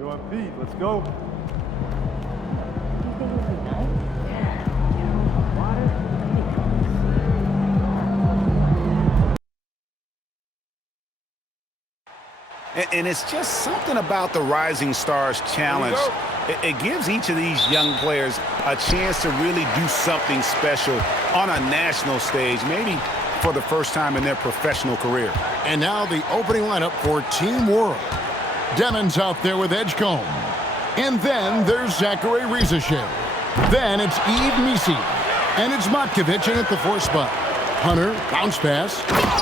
Yo, Pete, let's go. And it's just something about the Rising Stars Challenge. It gives each of these young players a chance to really do something special on a national stage, maybe for the first time in their professional career. And now the opening lineup for Team World. Demon's out there with Edgecombe. And then there's Zachary Rizashay. Then it's Yves Misi. And it's Matkovic in at the 4th spot. Hunter, bounce pass.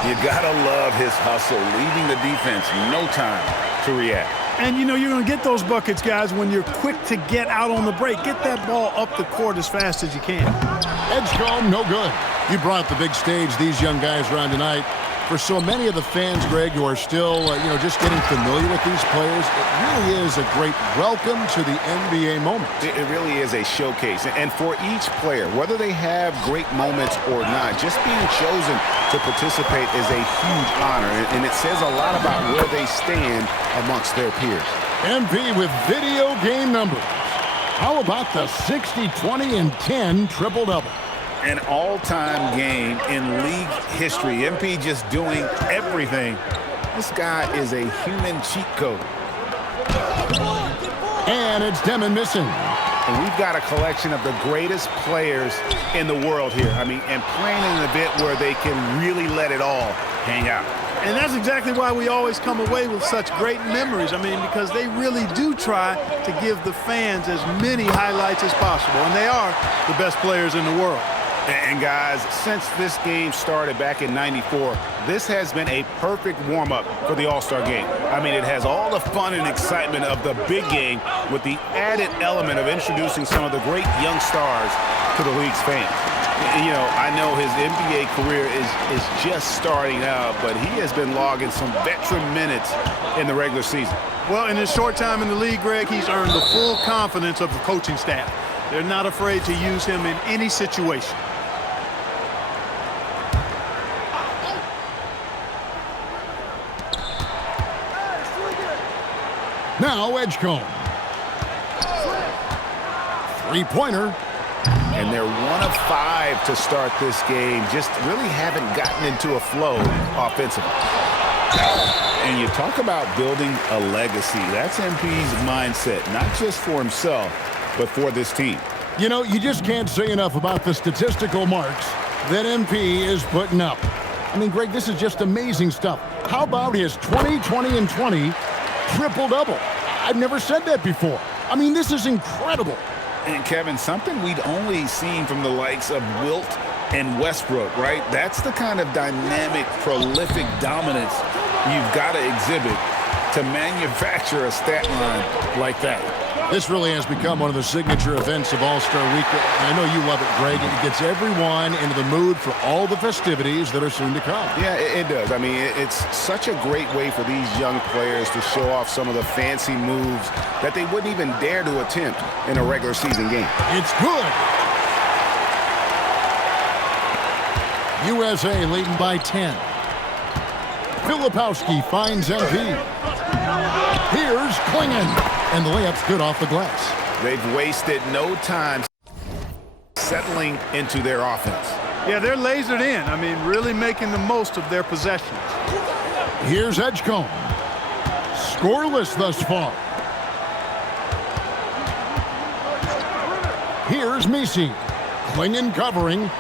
You gotta love his hustle, leaving the defense no time to react. And, you know, you're going to get those buckets, guys, when you're quick to get out on the break. Get that ball up the court as fast as you can. Edgecombe, no good. You brought the big stage these young guys around tonight. For so many of the fans, Greg, who are still, just getting familiar with these players, it really is a great welcome to the NBA moment. It really is a showcase. And for each player, whether they have great moments or not, just being chosen to participate is a huge honor. And it says a lot about where they stand amongst their peers. MP with video game numbers. How about the 60, 20, and 10 triple-double? An all-time game in league history. MP just doing everything. This guy is a human cheat code. And it's Demon missing. And we've got a collection of the greatest players in the world here. I mean, and playing in an event where they can really let it all hang out. And that's exactly why we always come away with such great memories. I mean, because they really do try to give the fans as many highlights as possible. And they are the best players in the world. And guys, since this game started back in '94, this has been a perfect warm-up for the All-Star game. I mean, it has all the fun and excitement of the big game with the added element of introducing some of the great young stars to the league's fans. You know, I know his NBA career is just starting out, but he has been logging some veteran minutes in the regular season. Well, in his short time in the league, Greg, he's earned the full confidence of the coaching staff. They're not afraid to use him in any situation. Now Edgecombe. Three-pointer. And they're 1 of 5 to start this game. Just really haven't gotten into a flow offensively. And you talk about building a legacy. That's MP's mindset, not just for himself, but for this team. You know, you just can't say enough about the statistical marks that MP is putting up. I mean, Greg, this is just amazing stuff. How about his 20, 20, and 20 triple-double? I've never said that before. I mean, this is incredible. And, Kevin, something we'd only seen from the likes of Wilt and Westbrook, right? That's the kind of dynamic, prolific dominance you've got to exhibit to manufacture a stat line like that. This really has become one of the signature events of All-Star Weekend. I know you love it, Greg. It gets everyone into the mood for all the festivities that are soon to come. Yeah, it does. I mean, it's such a great way for these young players to show off some of the fancy moves that they wouldn't even dare to attempt in a regular season game. It's good. USA leading by 10. Filipowski finds MP. Here's Klingon. And the layup's good off the glass. They've wasted no time settling into their offense. Yeah, they're lasered in. I mean, really making the most of their possessions. Here's Edgecombe. Scoreless thus far. Here's Misi. Klingon covering.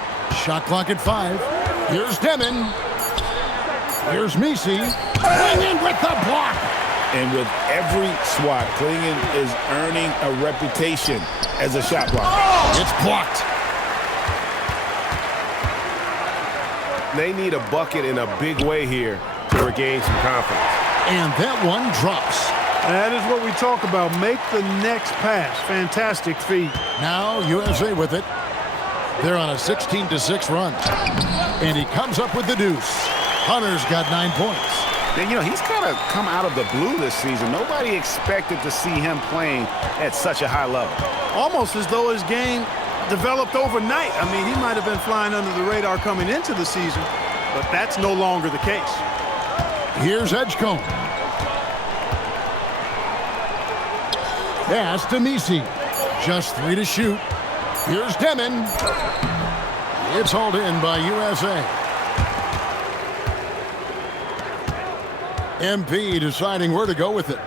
Shot clock at 5. Here's Demon. Here's Misi. Klingon with the block. And with every swat, Klingon is earning a reputation as a shot blocker. It's blocked. They need a bucket in a big way here to regain some confidence. And that one drops. That is what we talk about. Make the next pass. Fantastic feed. Now USA with it. They're on a 16-6 run. And he comes up with the deuce. Hunter's got 9 points. And, you know, he's kind of come out of the blue this season. Nobody expected to see him playing at such a high level. Almost as though his game developed overnight. I mean, he might have been flying under the radar coming into the season, but that's no longer the case. Here's Edgecombe. Pass to Misi. Just 3 to shoot. Here's Demon. It's hauled in by USA. MP deciding where to go with it.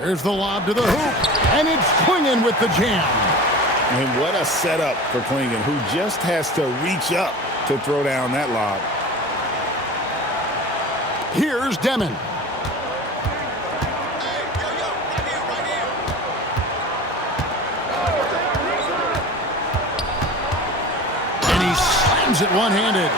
There's the lob to the hoop, and it's Klingon with the jam. And what a setup for Klingon, who just has to reach up to throw down that lob. Here's Demon. And he slams it one-handed.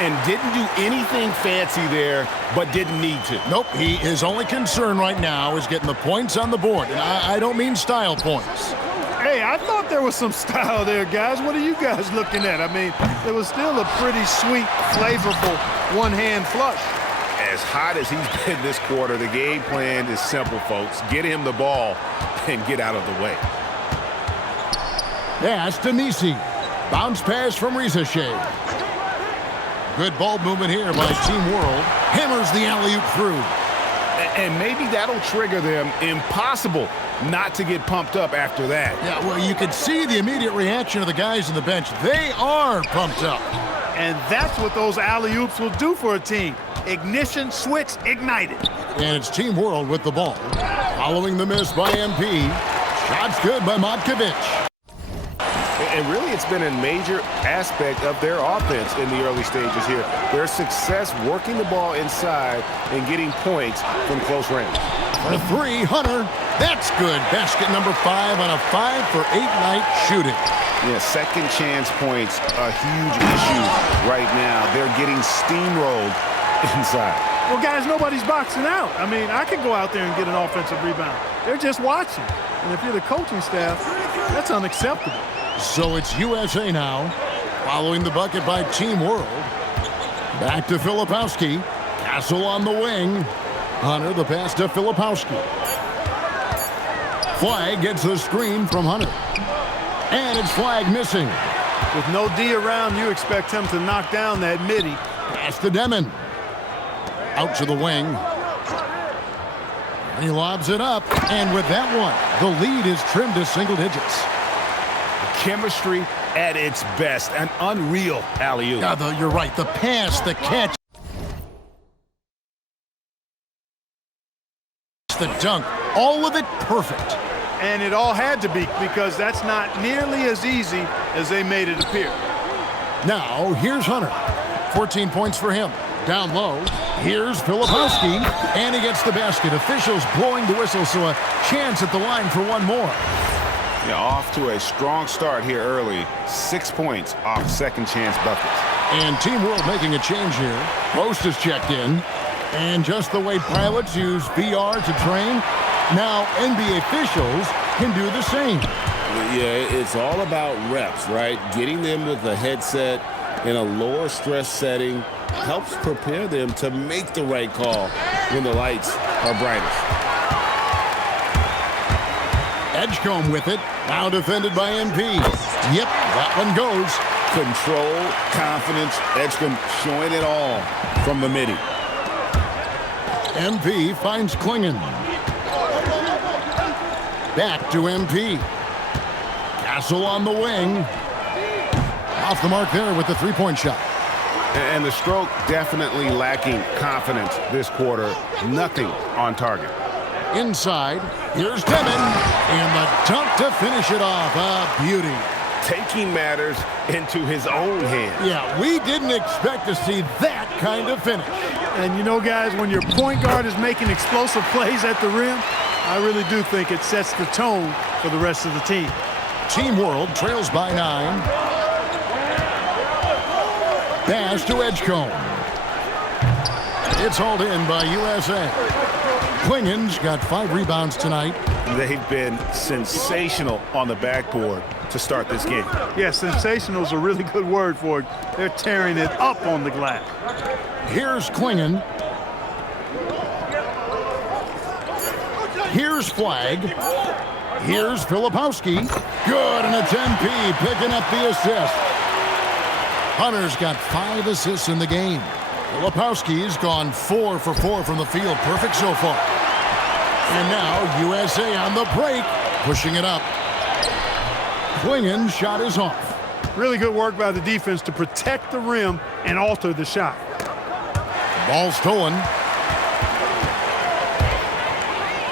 And didn't do anything fancy there, but didn't need to. Nope, his only concern right now is getting the points on the board. And I don't mean style points. Hey, I thought there was some style there, guys. What are you guys looking at? I mean, it was still a pretty sweet, flavorful one-hand flush. As hot as he's been this quarter, the game plan is simple, folks. Get him the ball and get out of the way. Pass to Misi. Bounce pass from Rizashay. Good ball movement here by Team World. Hammers the alley-oop through. And maybe that'll trigger them. Impossible not to get pumped up after that. Yeah, well, you can see the immediate reaction of the guys on the bench. They are pumped up. And that's what those alley-oops will do for a team. Ignition, switch, ignited. And it's Team World with the ball. Following the miss by MP. Shots good by Matkovic. And really, it's been a major aspect of their offense in the early stages here. Their success working the ball inside and getting points from close range. For 3, Hunter. That's good. Basket number 5 on a 5-for-8 night shooting. Yeah, second chance points, a huge issue right now. They're getting steamrolled inside. Well, guys, nobody's boxing out. I mean, I could go out there and get an offensive rebound. They're just watching. And if you're the coaching staff, that's unacceptable. So it's USA now, following the bucket by Team World. Back to Filipowski. Castle on the wing. Hunter, the pass to Filipowski. Flag gets the screen from Hunter. And it's Flag missing. With no D around, you expect him to knock down that midi. Pass to Demon. Out to the wing. He lobs it up. And with that one, the lead is trimmed to single digits. Chemistry at its best. An unreal alley-oop. You're right. The pass, the catch, the dunk, all of it perfect. And it all had to be, because that's not nearly as easy as they made it appear. Now, here's Hunter. 14 points for him. Down low, here's Filipowski, and he gets the basket. Officials blowing the whistle, so a chance at the line for one more. Yeah, off to a strong start here early. 6 points off second chance buckets. And Team World making a change here. Post is checked in. And just the way pilots use VR to train, now NBA officials can do the same. Yeah, it's all about reps, right? Getting them with a headset in a lower stress setting helps prepare them to make the right call when the lights are brightest. Edgecombe with it. Now defended by MP. Yep, that one goes. Control, confidence, Edgecombe showing it all from the midi. MP finds Klingon. Back to MP. Castle on the wing. Off the mark there with the three-point shot. And the stroke definitely lacking confidence this quarter. Nothing on target. Inside, here's Demon, and the dunk to finish it off. A beauty. Taking matters into his own hands. Yeah, we didn't expect to see that kind of finish. And you know, guys, when your point guard is making explosive plays at the rim, I really do think it sets the tone for the rest of the team. Team World trails by 9. Pass to Edgecombe. It's hauled in by USA. Klingon's got 5 rebounds tonight. They've been sensational on the backboard to start this game. Yeah, sensational is a really good word for it. They're tearing it up on the glass. Here's Klingon. Here's Flag. Here's Filipowski. Good, and it's MP picking up the assist. Hunter's got 5 assists in the game. Filipowski's gone 4 for 4 from the field. Perfect so far. And now USA on the break, pushing it up. Klingen's shot is off. Really good work by the defense to protect the rim and alter the shot. Ball stolen.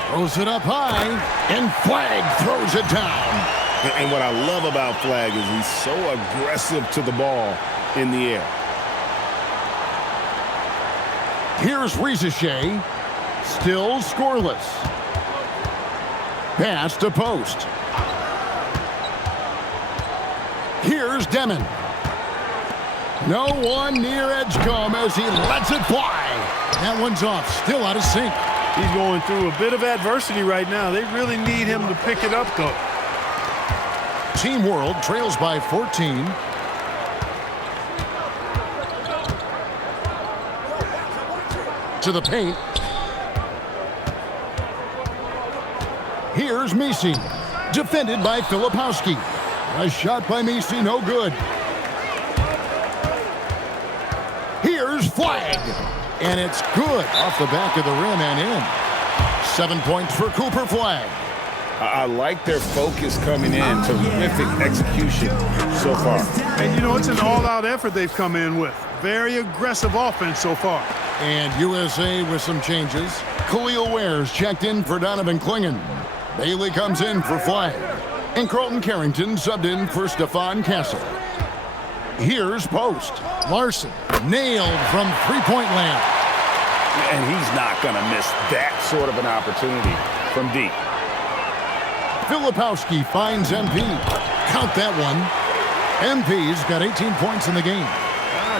Throws it up high, and Flagg throws it down. And what I love about Flagg is he's so aggressive to the ball in the air. Here's Rizachet, still scoreless. Pass to post. Here's Demon. No one near Edgecombe as he lets it fly. That one's off, still out of sync. He's going through a bit of adversity right now. They really need him to pick it up, though. Team World trails by 14. To the paint. Here's Misi, defended by Filipowski. A shot by Misi, no good. Here's Flagg, and it's good off the back of the rim and in. 7 points for Cooper Flagg. I like their focus coming in. Terrific execution so far. And, you know, it's an all-out effort they've come in with. Very aggressive offense so far. And USA with some changes. Khalil Ware's checked in for Donovan Klingen. Bailey comes in for Flagg. And Carlton Carrington subbed in for Stefan Castle. Here's Post. Larson nailed from three-point land. And he's not going to miss that sort of an opportunity from deep. Filipowski finds MP. Count that one. MP's got 18 points in the game.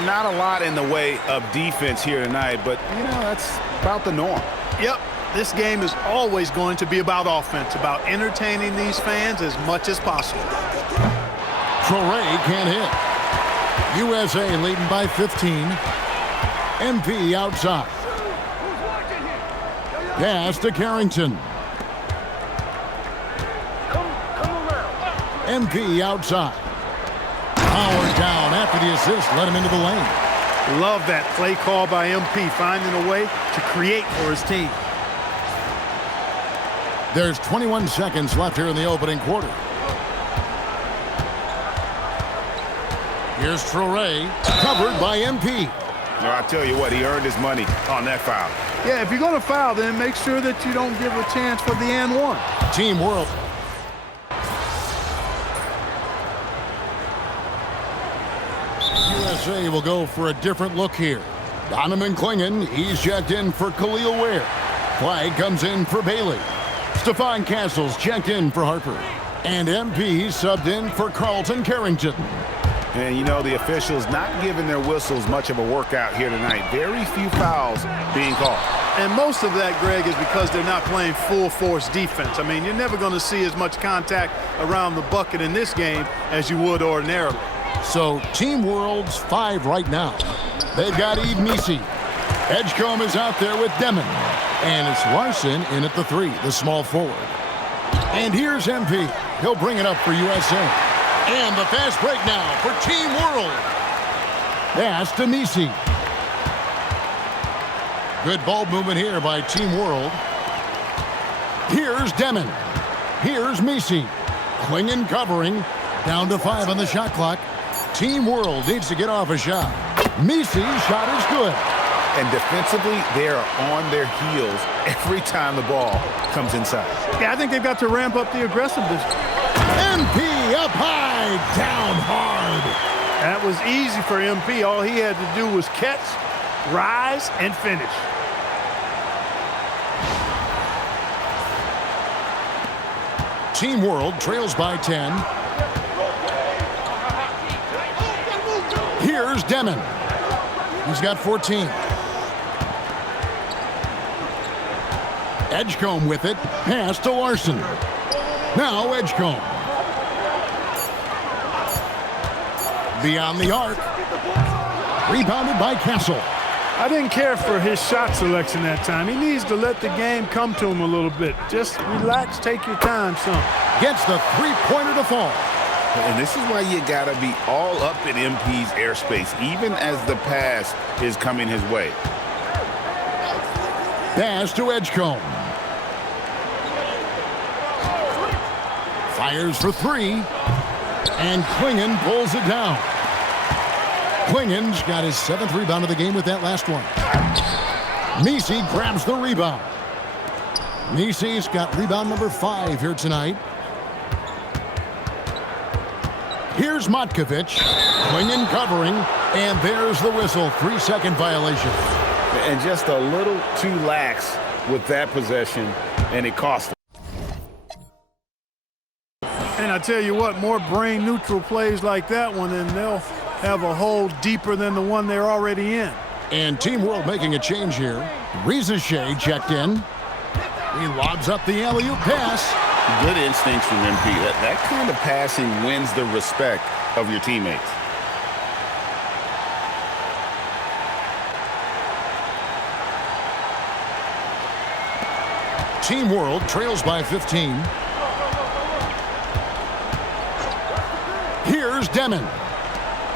Not a lot in the way of defense here tonight, but, you know, that's about the norm. Yep, this game is always going to be about offense, about entertaining these fans as much as possible. Traore can't hit. USA leading by 15. MP outside. Pass to Carrington. MP outside. Power down after the assist. Let him into the lane. Love that play call by MP, finding a way to create for his team. There's 21 seconds left here in the opening quarter. Here's Traore, covered by MP. I tell you what, he earned his money on that foul. Yeah, if you're going to foul, then make sure that you don't give a chance for the and one. Team World. USA will go for a different look here. Donovan Klingen, he's checked in for Khalil Ware. Flagg comes in for Bailey. Stefan Castle's checked in for Harper. And MP subbed in for Carlton Carrington. And, you know, the officials not giving their whistles much of a workout here tonight. Very few fouls being called. And most of that, Greg, is because they're not playing full-force defense. I mean, you're never going to see as much contact around the bucket in this game as you would ordinarily. So, Team World's 5 right now. They've got Eve Misi. Edgecombe is out there with Demon. And it's Larson in at the 3, the small forward. And here's MP. He'll bring it up for USA. And the fast break now for Team World. Pass to Misi. Good ball movement here by Team World. Here's Demon. Here's Misi. Klingen covering. Down to 5 on the shot clock. Team World needs to get off a shot. Misi's shot is good. And defensively, they are on their heels every time the ball comes inside. Yeah, I think they've got to ramp up the aggressiveness. MP up high, down hard. That was easy for MP. All he had to do was catch, rise, and finish. Team World trails by 10. Here's Demon. He's got 14. Edgecombe with it. Pass to Larson. Now Edgecombe. Beyond the arc. Rebounded by Castle. I didn't care for his shot selection that time. He needs to let the game come to him a little bit. Just relax, take your time, son. Gets the three-pointer to fall. And this is why you got to be all up in MP's airspace, even as the pass is coming his way. Pass to Edgecombe. Fires for three. And Klingon pulls it down. Klingon's got his 7th rebound of the game with that last one. Messi grabs the rebound. Messi's got rebound number 5 here tonight. Here's Matkovic. Klingon covering. And there's the whistle. 3-second violation. And just a little too lax with that possession, and it cost him. And I tell you what, more brain-neutral plays like that one, and they'll have a hole deeper than the one they're already in. And Team World making a change here. Rizachet checked in. He lobs up the alley-oop pass. Good instincts from MP. That kind of passing wins the respect of your teammates. Team World trails by 15. Here's Demon.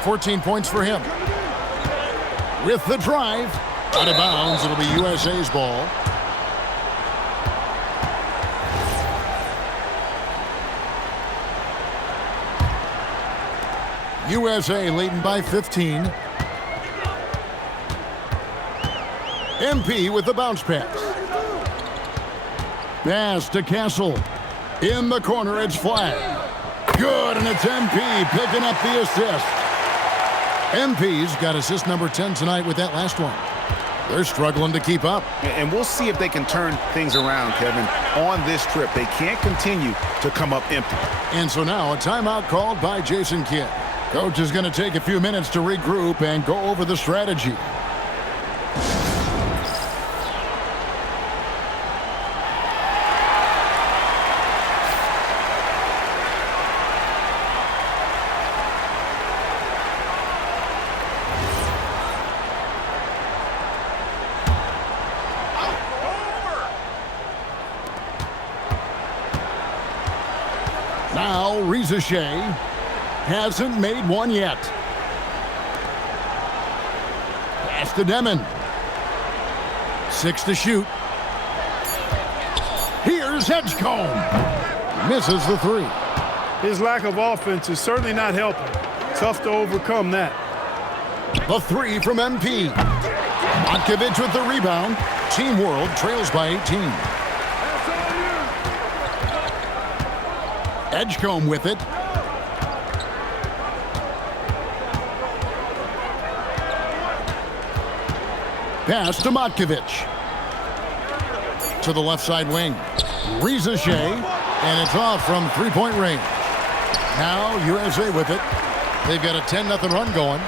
14 points for him. With the drive. Out of bounds. It'll be USA's ball. USA leading by 15. MP with the bounce pass. Pass to Castle. In the corner, it's flag. Good, and it's MP picking up the assist. MP's got assist number 10 tonight with that last one. They're struggling to keep up. And we'll see if they can turn things around, Kevin. On this trip, they can't continue to come up empty. And so now a timeout called by Jason Kidd. Coach is going to take a few minutes to regroup and go over the strategy. Now Rizachet hasn't made one yet. Pass to Demon. 6 to shoot. Here's Edgecombe. Misses the 3. His lack of offense is certainly not helping. Tough to overcome that. The 3 from MP. Matkovic with the rebound. Team World trails by 18. Edgecombe with it. Pass to Matkovic. To the left side wing. Rizachet, and it's off from three-point range. Now USA with it. They've got a 10-0 run going.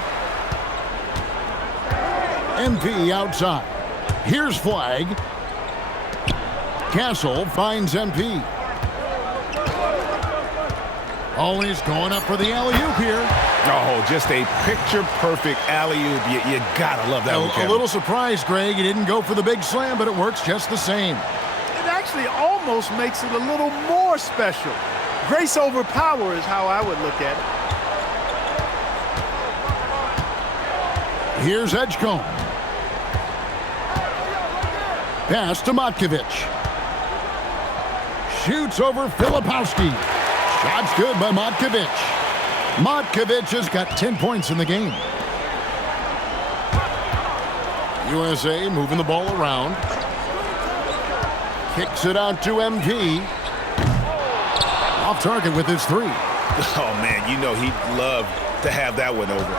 MP outside. Here's flag. Castle finds MP. Always going up for the alley-oop here. Oh, just a picture-perfect alley-oop. You gotta love that one, Kevin. A little surprised, Greg. He didn't go for the big slam, but it works just the same. It actually almost makes it a little more special. Grace over power is how I would look at it. Here's Edgecombe. Pass to Matkovic. Shoots over Filipowski. Shot's good by Matkovic. Matkovic has got 10 points in the game. USA moving the ball around. Kicks it out to MP. Off target with his 3. Oh, man, you know he'd love to have that one over.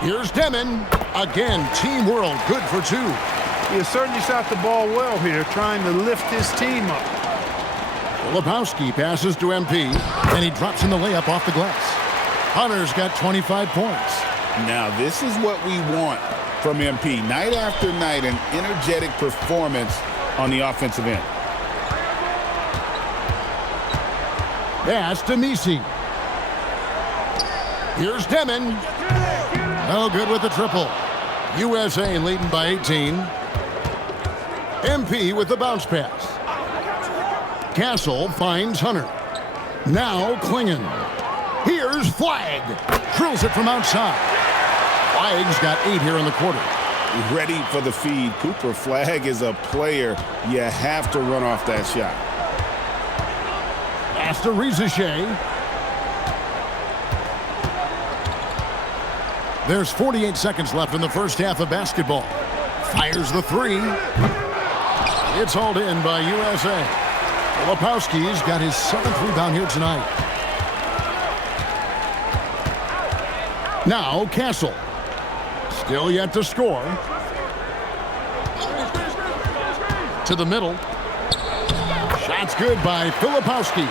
Here's Demon. Again, Team World good for 2. He has certainly shot the ball well here, trying to lift his team up. Filipowski passes to MP, and he drops in the layup off the glass. Hunter's got 25 points. Now, this is what we want from MP. Night after night, an energetic performance on the offensive end. Pass to Messi. Here's Demon. No good with the triple. USA leading by 18. MP with the bounce pass. Castle finds Hunter. Now Klingon. Here's Flag. Drills it from outside. Flag's got 8 here in the quarter. Ready for the feed. Cooper Flag is a player. You have to run off that shot. Pass to Rizichet. There's 48 seconds left in the first half of basketball. Fires the three. It's hauled in by USA. Filipowski's got his 7th rebound here tonight. Now Castle. Still yet to score. To the middle. Shot's good by Filipowski.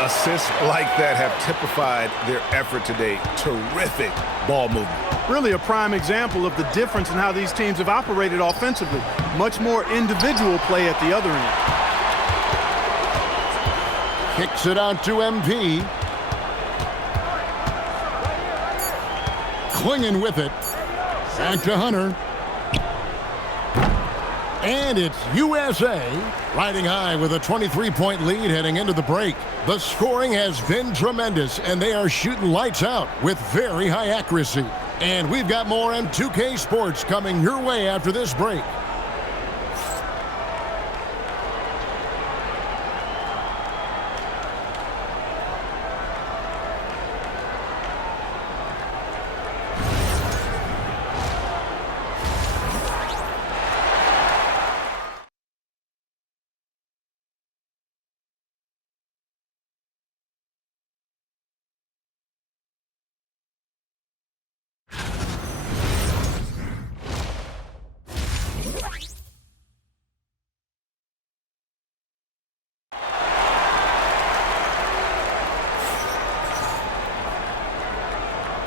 Assists like that have typified their effort today. Terrific ball movement. Really a prime example of the difference in how these teams have operated offensively. Much more individual play at the other end. Kicks it out to MP. Clinging with it. Back to Hunter. And it's USA riding high with a 23-point lead heading into the break. The scoring has been tremendous, and they are shooting lights out with very high accuracy. And we've got more M2K Sports coming your way after this break.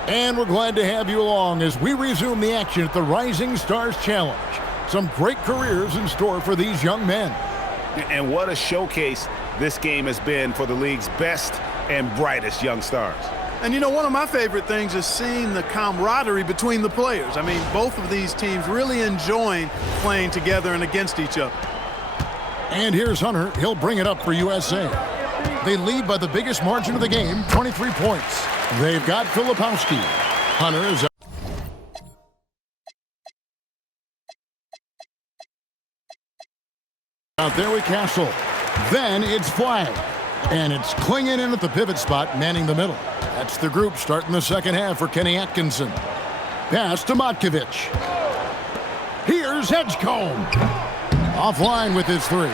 And we're glad to have you along as we resume the action at the Rising Stars Challenge. Some great careers in store for these young men. And what a showcase this game has been for the league's best and brightest young stars. And you know, one of my favorite things is seeing the camaraderie between the players. I mean, both of these teams really enjoying playing together and against each other. And here's Hunter. He'll bring it up for USA. They lead by the biggest margin of the game, 23 points. They've got Filipowski. Hunter is out there with Castle. Then it's Flag. And it's clinging in at the pivot spot, manning the middle. That's the group starting the second half for Kenny Atkinson. Pass to Matkovic. Here's Edgecombe. Offline with his three.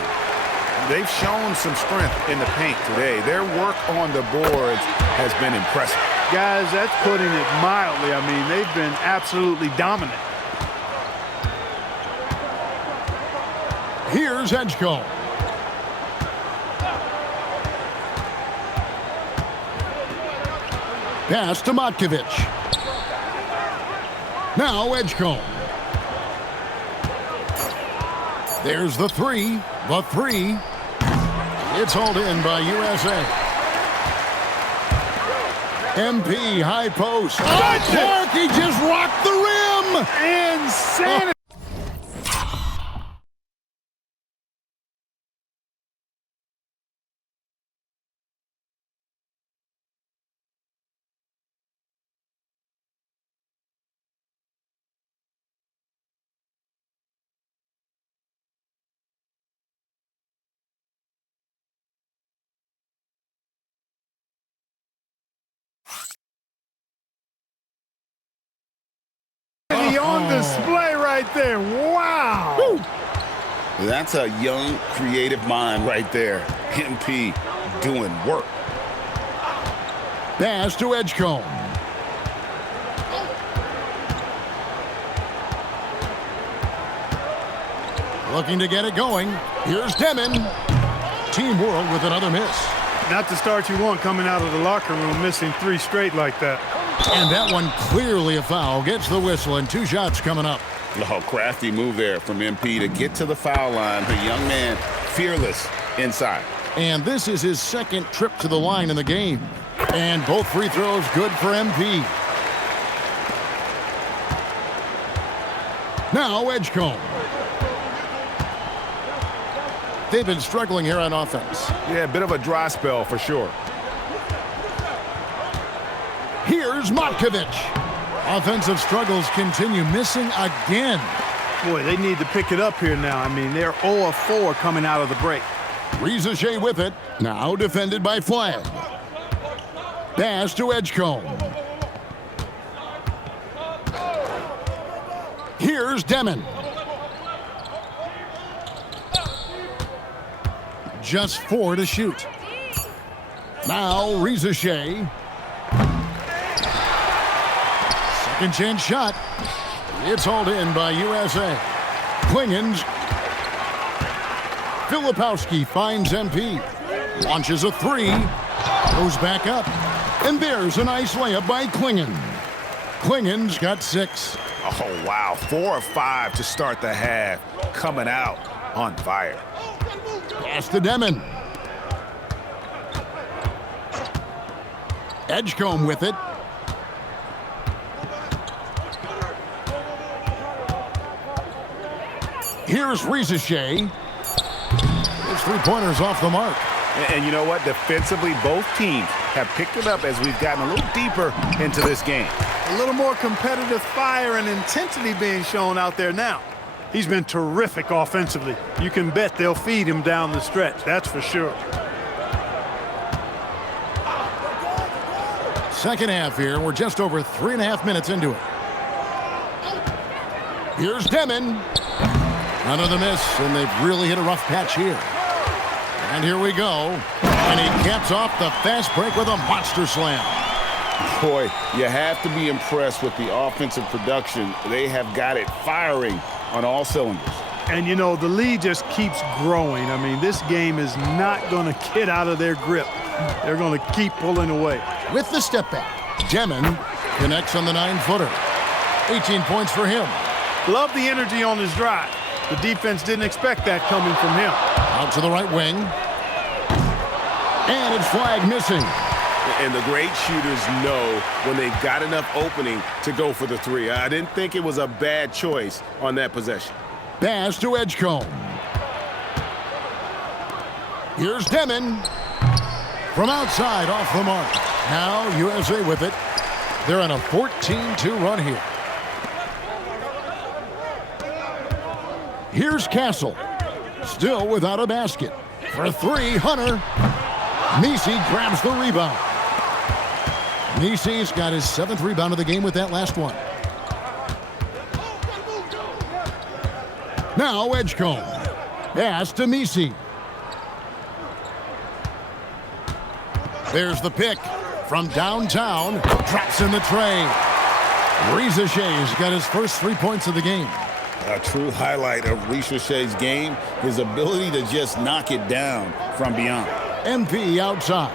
They've shown some strength in the paint today. Their work on the boards has been impressive. Guys, that's putting it mildly. I mean, they've been absolutely dominant. Here's Edgecombe. Pass to Matkovic. Now Edgecombe. There's the three. The three. It's hauled in by USA. MP high post. Clark, he just rocked the rim. Insanity. On display right there. Wow. Woo. That's a young, creative mind right there. MP doing work. Pass to Edgecombe. Looking to get it going. Here's Demon. Team World with another miss. Not the start you want coming out of the locker room, missing 3 straight like that. And that one clearly a foul. Gets the whistle and 2 shots coming up. Oh, crafty move there from MP to get to the foul line. The young man, fearless inside. And this is his second trip to the line in the game. And both free throws good for MP. Now Edgecombe. They've been struggling here on offense. Yeah, a bit of a dry spell for sure. Here's Matkovic. Offensive struggles continue, missing again. Boy, they need to pick it up here now. I mean, they're 0 of 4 coming out of the break. Rizachet with it. Now defended by Flag. Pass to Edgecombe. Here's Demon. Just 4 to shoot. Now Rizachet. Second chance shot. It's hauled in by USA. Klingen's. Filipowski finds MP. Launches a 3. Goes back up. And there's a nice layup by Klingen. Klingen's got 6. Oh, wow. 4 of 5 to start the half. Coming out on fire. Pass to Demon. Edgecombe with it. Here's Rizachet. His three-pointers off the mark. And you know what? Defensively, both teams have picked it up as we've gotten a little deeper into this game. A little more competitive fire and intensity being shown out there now. He's been terrific offensively. You can bet they'll feed him down the stretch, that's for sure. Second half here. We're just over 3.5 minutes into it. Here's Demon. Another miss, and they've really hit a rough patch here. And here we go. And he caps off the fast break with a monster slam. Boy, you have to be impressed with the offensive production. They have got it firing on all cylinders. And, you know, the lead just keeps growing. I mean, this game is not going to get out of their grip. They're going to keep pulling away. With the step back, Demon connects on the 9-footer. 18 points for him. Love the energy on his drive. The defense didn't expect that coming from him. Out to the right wing. And it's Flag missing. And the great shooters know when they've got enough opening to go for the 3. I didn't think it was a bad choice on that possession. Pass to Edgecombe. Here's Demon. From outside, off the mark. Now USA with it. They're on a 14-2 run here. Here's Castle. Still without a basket. For 3, Hunter. Messi grabs the rebound. Messi's got his 7th rebound of the game with that last one. Now Edgecombe. Pass to Messi. There's the pick from downtown. Drops in the tray. Rizachet's got his first 3 points of the game. A true highlight of Richechet's game, his ability to just knock it down from beyond. MP outside.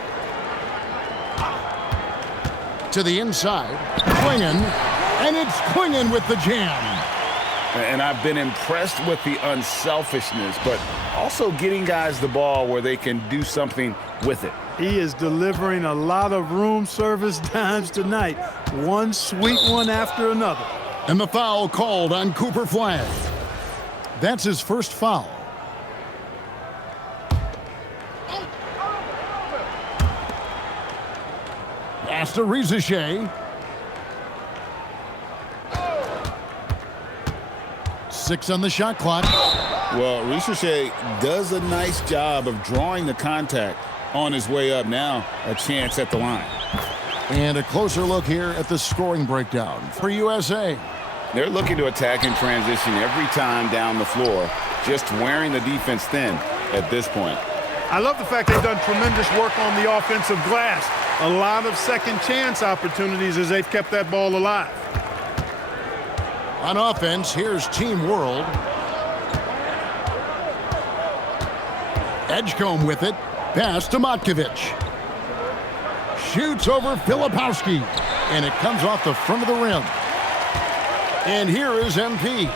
To the inside. Klingen. And it's Klingen with the jam. And I've been impressed with the unselfishness, but also getting guys the ball where they can do something with it. He is delivering a lot of room service dimes tonight. One sweet one after another. And the foul called on Cooper Flag. That's his first foul. Pass to Rizachet. 6 on the shot clock. Well, Richechet does a nice job of drawing the contact on his way up. Now a chance at the line. And a closer look here at the scoring breakdown for USA. They're looking to attack in transition every time down the floor, just wearing the defense thin at this point. I love the fact they've done tremendous work on the offensive glass. A lot of second chance opportunities as they've kept that ball alive. On offense, here's Team World. Edgecombe with it. Pass to Matkovic. Shoots over Filipowski. And it comes off the front of the rim. And here is MP.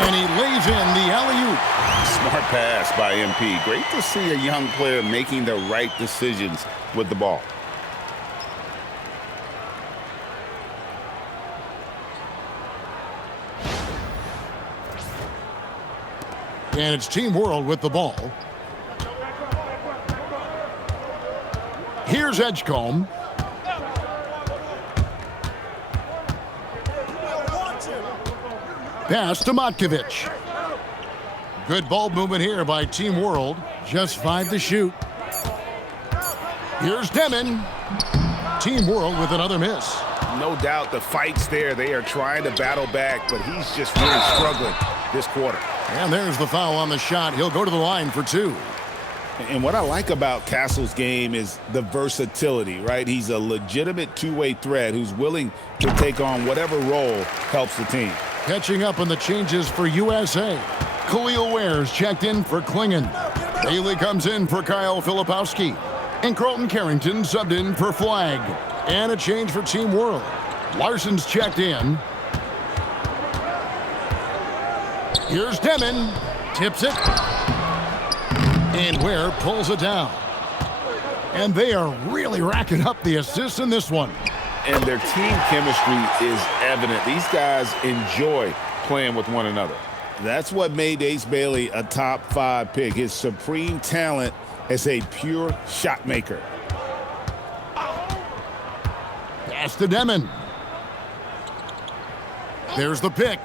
And he lays in the alley-oop. Smart pass by MP. Great to see a young player making the right decisions with the ball. And it's Team World with the ball. Here's Edgecombe. Pass to Matkovic. Good ball movement here by Team World. Just 5 to shoot. Here's Demon. Team World with another miss. No doubt the fight's there. They are trying to battle back, but he's just really struggling this quarter. And there's the foul on the shot. He'll go to the line for 2. And what I like about Castle's game is the versatility, right? He's a legitimate two-way threat who's willing to take on whatever role helps the team. Catching up on the changes for USA. Khalil Ware's checked in for Klingen. Bailey comes in for Kyle Filipowski. And Carlton Carrington subbed in for Flag. And a change for Team World. Larson's checked in. Here's Demon. Tips it. And Ware pulls it down. And they are really racking up the assists in this one. And their team chemistry is evident. These guys enjoy playing with one another. That's what made Ace Bailey a top 5 pick. His supreme talent as a pure shot maker. Pass to Demon. There's the pick.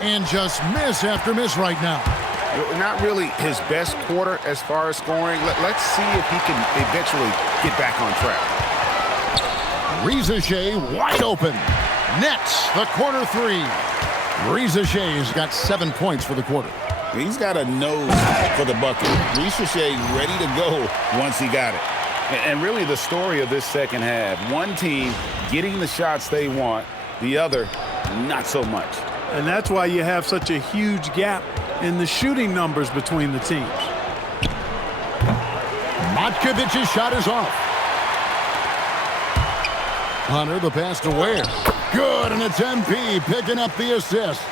And just miss after miss right now. Not really his best quarter as far as scoring. Let's see if he can eventually get back on track. Rizachet wide open. Nets the corner 3. Rizachet's got 7 points for the quarter. He's got a nose for the bucket. Rizachet ready to go once he got it. And really the story of this second half, one team getting the shots they want, the other not so much. And that's why you have such a huge gap in the shooting numbers between the teams. Matkovic's shot is off. Hunter the pass to Ware. Good, and it's MP picking up the assist.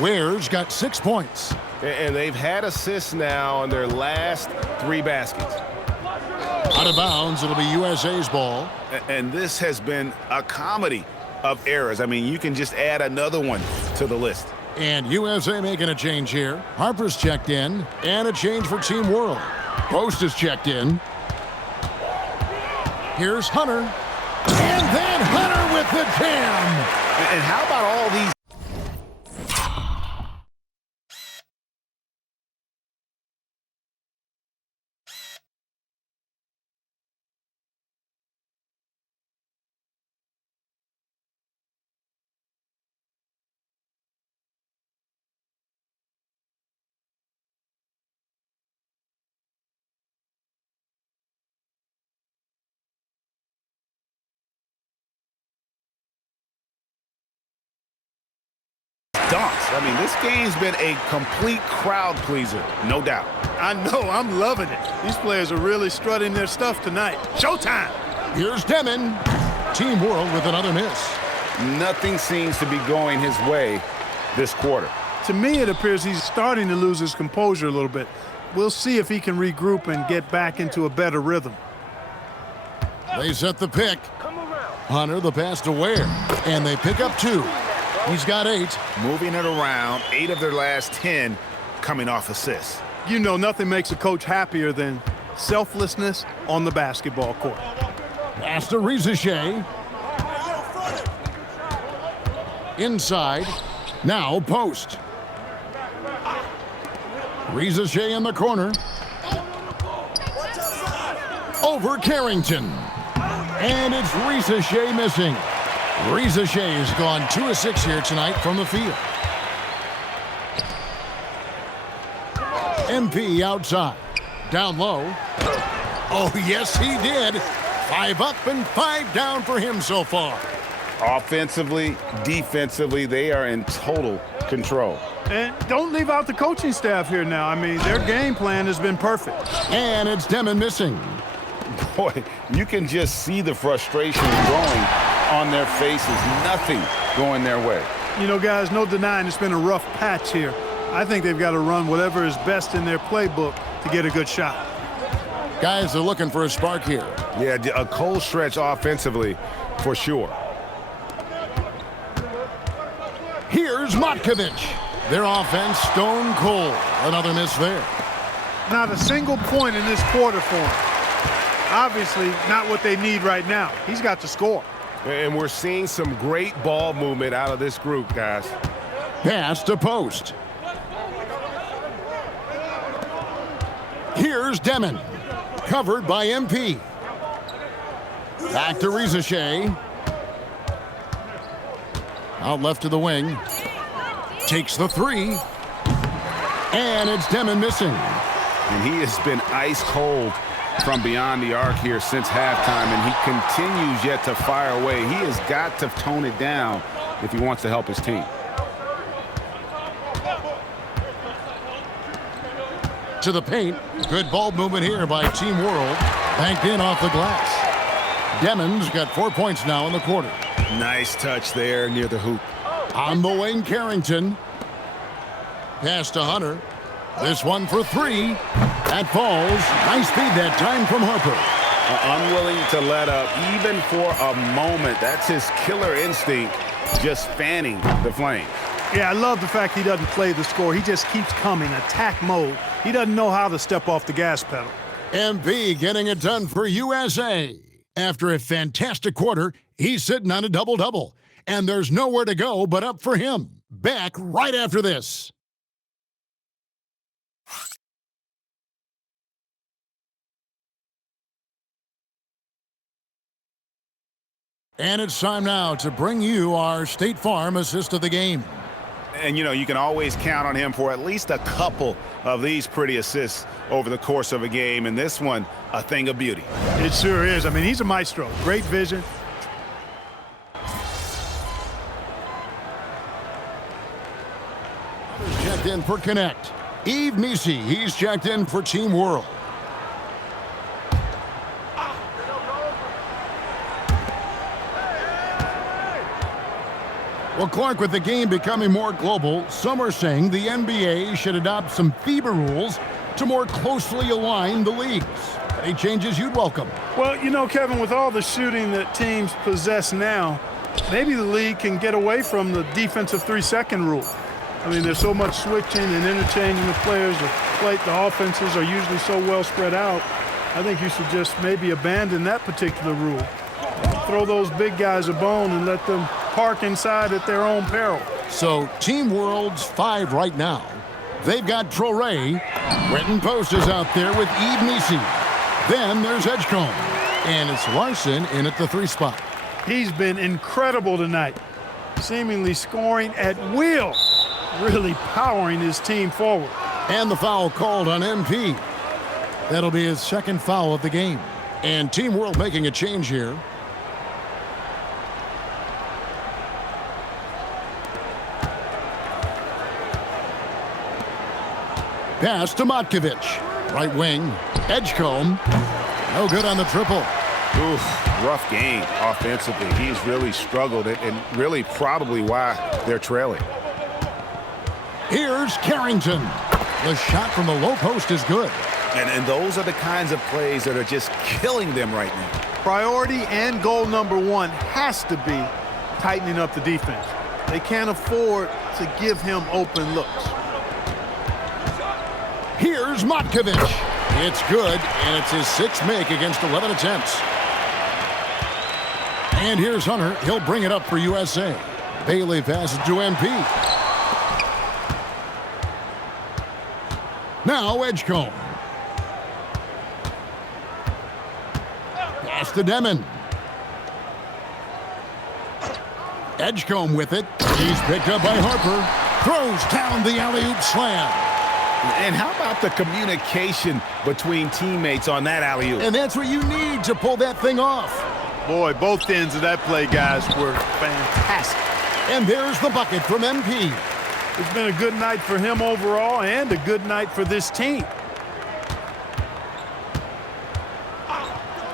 Ware's got 6 points. And they've had assists now on their last 3 baskets. Out of bounds, it'll be USA's ball. And this has been a comedy of errors. I mean, you can just add another one to the list. And USA making a change here. Harper's checked in, and a change for Team World. Post is checked in. Here's Hunter. And then Hunter with the jam. And how about all these? Dunks. I mean, this game's been a complete crowd pleaser, no doubt. I know, I'm loving it. These players are really strutting their stuff tonight. Showtime! Here's Demon. Team World with another miss. Nothing seems to be going his way this quarter. To me, it appears he's starting to lose his composure a little bit. We'll see if he can regroup and get back into a better rhythm. They set the pick. Hunter the pass to Ware. And they pick up 2. He's got 8. Moving it around, 8 of their last 10 coming off assists. You know, nothing makes a coach happier than selflessness on the basketball court. Pass to Rizachet. Inside. Now post. Rizachet in the corner. Over Carrington. And it's Rizachet missing. Rizachet has gone 2 of 6 here tonight from the field. MP outside. Down low. Oh, yes, he did. 5 up and 5 down for him so far. Offensively, defensively, they are in total control. And don't leave out the coaching staff here now. I mean, their game plan has been perfect. And it's Demon missing. Boy, you can just see the frustration growing on their faces. Nothing going their way. You know, guys, no denying it's been a rough patch here. I think they've got to run whatever is best in their playbook to get a good shot. Guys are looking for a spark here. Yeah, a cold stretch offensively for sure. Here's Matkovic. Their offense stone cold. Another miss there. Not a single point in this quarter for him. Obviously, not what they need right now. He's got to score. And we're seeing some great ball movement out of this group, guys. Pass to post. Here's Demon. Covered by MP. Back to Rizachet. Out left to the wing. Takes the three. And it's Demon missing. And he has been ice cold from beyond the arc here since halftime, and he continues yet to fire away. He has got to tone it down if he wants to help his team. To the paint. Good ball movement here by Team World. Banked in off the glass. Demon's got 4 points now in the quarter. Nice touch there near the hoop. On the wing, Carrington. Pass to Hunter. This one for three. That falls. Nice feed that time from Harper. Unwilling to let up even for a moment. That's his killer instinct, just fanning the flame. Yeah, I love the fact he doesn't play the score. He just keeps coming, attack mode. He doesn't know how to step off the gas pedal. MP getting it done for USA. After a fantastic quarter, he's sitting on a double-double. And there's nowhere to go but up for him. Back right after this. And it's time now to bring you our State Farm assist of the game. And, you know, you can always count on him for at least a couple of these pretty assists over the course of a game. And this one, a thing of beauty. It sure is. I mean, he's a maestro. Great vision. Checked in for Connect. Yves Misi, he's checked in for Team World. Well, Clark, with the game becoming more global, some are saying the NBA should adopt some FIBA rules to more closely align the leagues. Any changes you'd welcome? Well, you know, Kevin, with all the shooting that teams possess now, maybe the league can get away from the defensive 3-second rule. I mean, there's so much switching and interchanging of players. The offenses are usually so well spread out. I think you should just maybe abandon that particular rule. Throw those big guys a bone and let them park inside at their own peril. So Team World's 5 right now. They've got Traoré. Quentin Post is out there with Yves Misi. Then there's Edgecombe. And it's Larson in at the 3 spot. He's been incredible tonight, seemingly scoring at will, really powering his team forward. And the foul called on MP. That'll be his second foul of the game. And Team World making a change here. Pass to Matkovic. Right wing. Edgecombe. No good on the triple. Oof, rough game offensively. He's really struggled and really probably why they're trailing. Here's Carrington. The shot from the low post is good. And those are the kinds of plays that are just killing them right now. Priority and goal number 1 has to be tightening up the defense. They can't afford to give him open looks. Here's Matkovic. It's good, and it's his 6th make against 11 attempts. And here's Hunter. He'll bring it up for USA. Bailey passes to MP. Now Edgecombe. Pass to Demon. Edgecombe with it. He's picked up by Harper. Throws down the alley-oop slam. And how about the communication between teammates on that alley-oop? And that's what you need to pull that thing off. Boy, both ends of that play, guys, were fantastic. And there's the bucket from MP. It's been a good night for him overall and a good night for this team.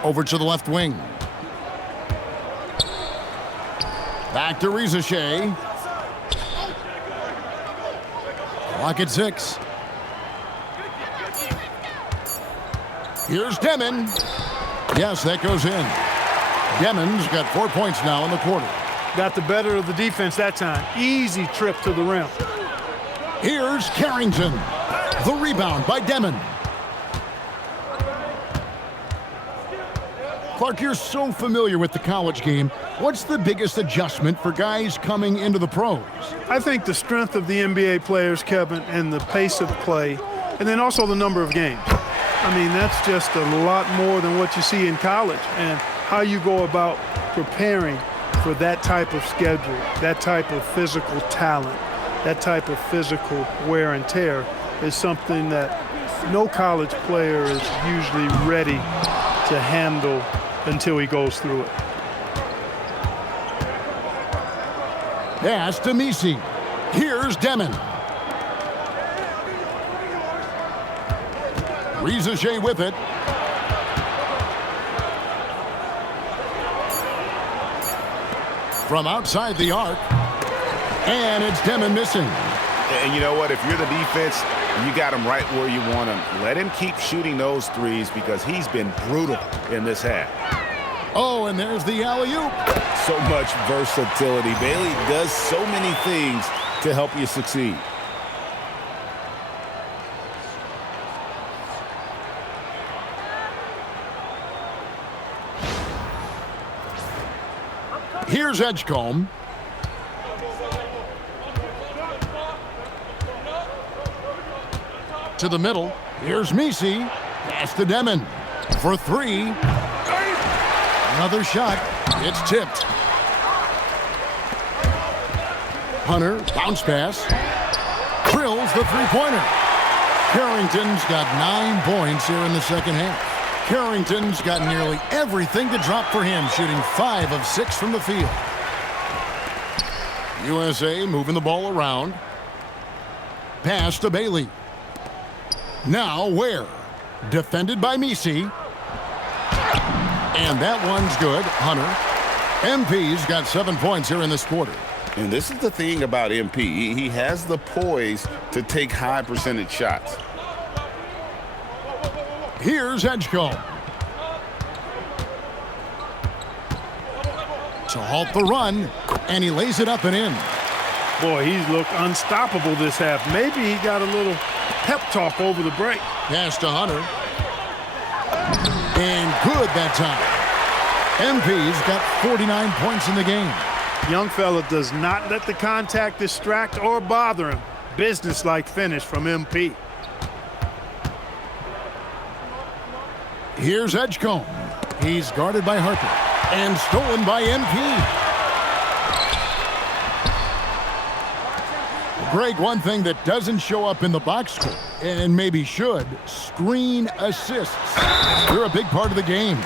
Over to the left wing. Back to Rizachet. Clock at 6. Here's Demon. Yes, that goes in. Demon's got 4 points now in the quarter. Got the better of the defense that time. Easy trip to the rim. Here's Carrington. The rebound by Demon. Clark, you're so familiar with the college game. What's the biggest adjustment for guys coming into the pros? I think the strength of the NBA players, Kevin, and the pace of play, and then also the number of games. I mean, that's just a lot more than what you see in college, and how you go about preparing for that type of schedule, that type of physical talent, that type of physical wear and tear is something that no college player is usually ready to handle until he goes through it. Pass to Misi. Here's Demon. Rizachet with it. From outside the arc. And it's Demon missing. And you know what? If you're the defense, you got him right where you want him. Let him keep shooting those threes because he's been brutal in this half. Oh, and there's the alley-oop. So much versatility. Bailey does so many things to help you succeed. Here's Edgecombe. To the middle. Here's Misi. Pass to Demon. For three. Another shot. It's tipped. Hunter, bounce pass. Drills the three-pointer. Carrington's got 9 points here in the second half. Carrington's got nearly everything to drop for him, shooting 5 of 6 from the field. USA moving the ball around. Pass to Bailey. Now Ware. Defended by Misi. And that one's good. Hunter. MP's got 7 points here in this quarter. And this is the thing about MP. He has the poise to take high percentage shots. Here's Edgecombe. To halt the run, and he lays it up and in. Boy, he's looked unstoppable this half. Maybe he got a little pep talk over the break. Pass to Hunter. And good that time. MP's got 49 points in the game. Young fella does not let the contact distract or bother him. Business-like finish from MP. Here's Edgecombe. He's guarded by Harper. And stolen by MP. Greg, one thing that doesn't show up in the box score, and maybe should, screen assists. They're a big part of the game.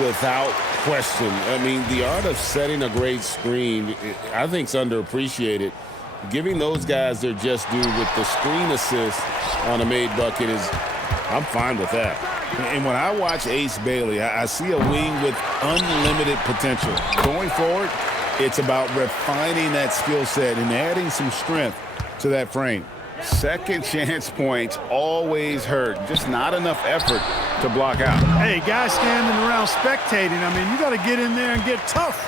Without question. I mean, the art of setting a great screen, I think, is underappreciated. Giving those guys their just due with the screen assist on a made bucket is, I'm fine with that. And when I watch Ace Bailey, I see a wing with unlimited potential. Going forward, it's about refining that skill set and adding some strength to that frame. Second chance points always hurt. Just not enough effort to block out. Hey, guys standing around spectating, I mean, you got to get in there and get tough.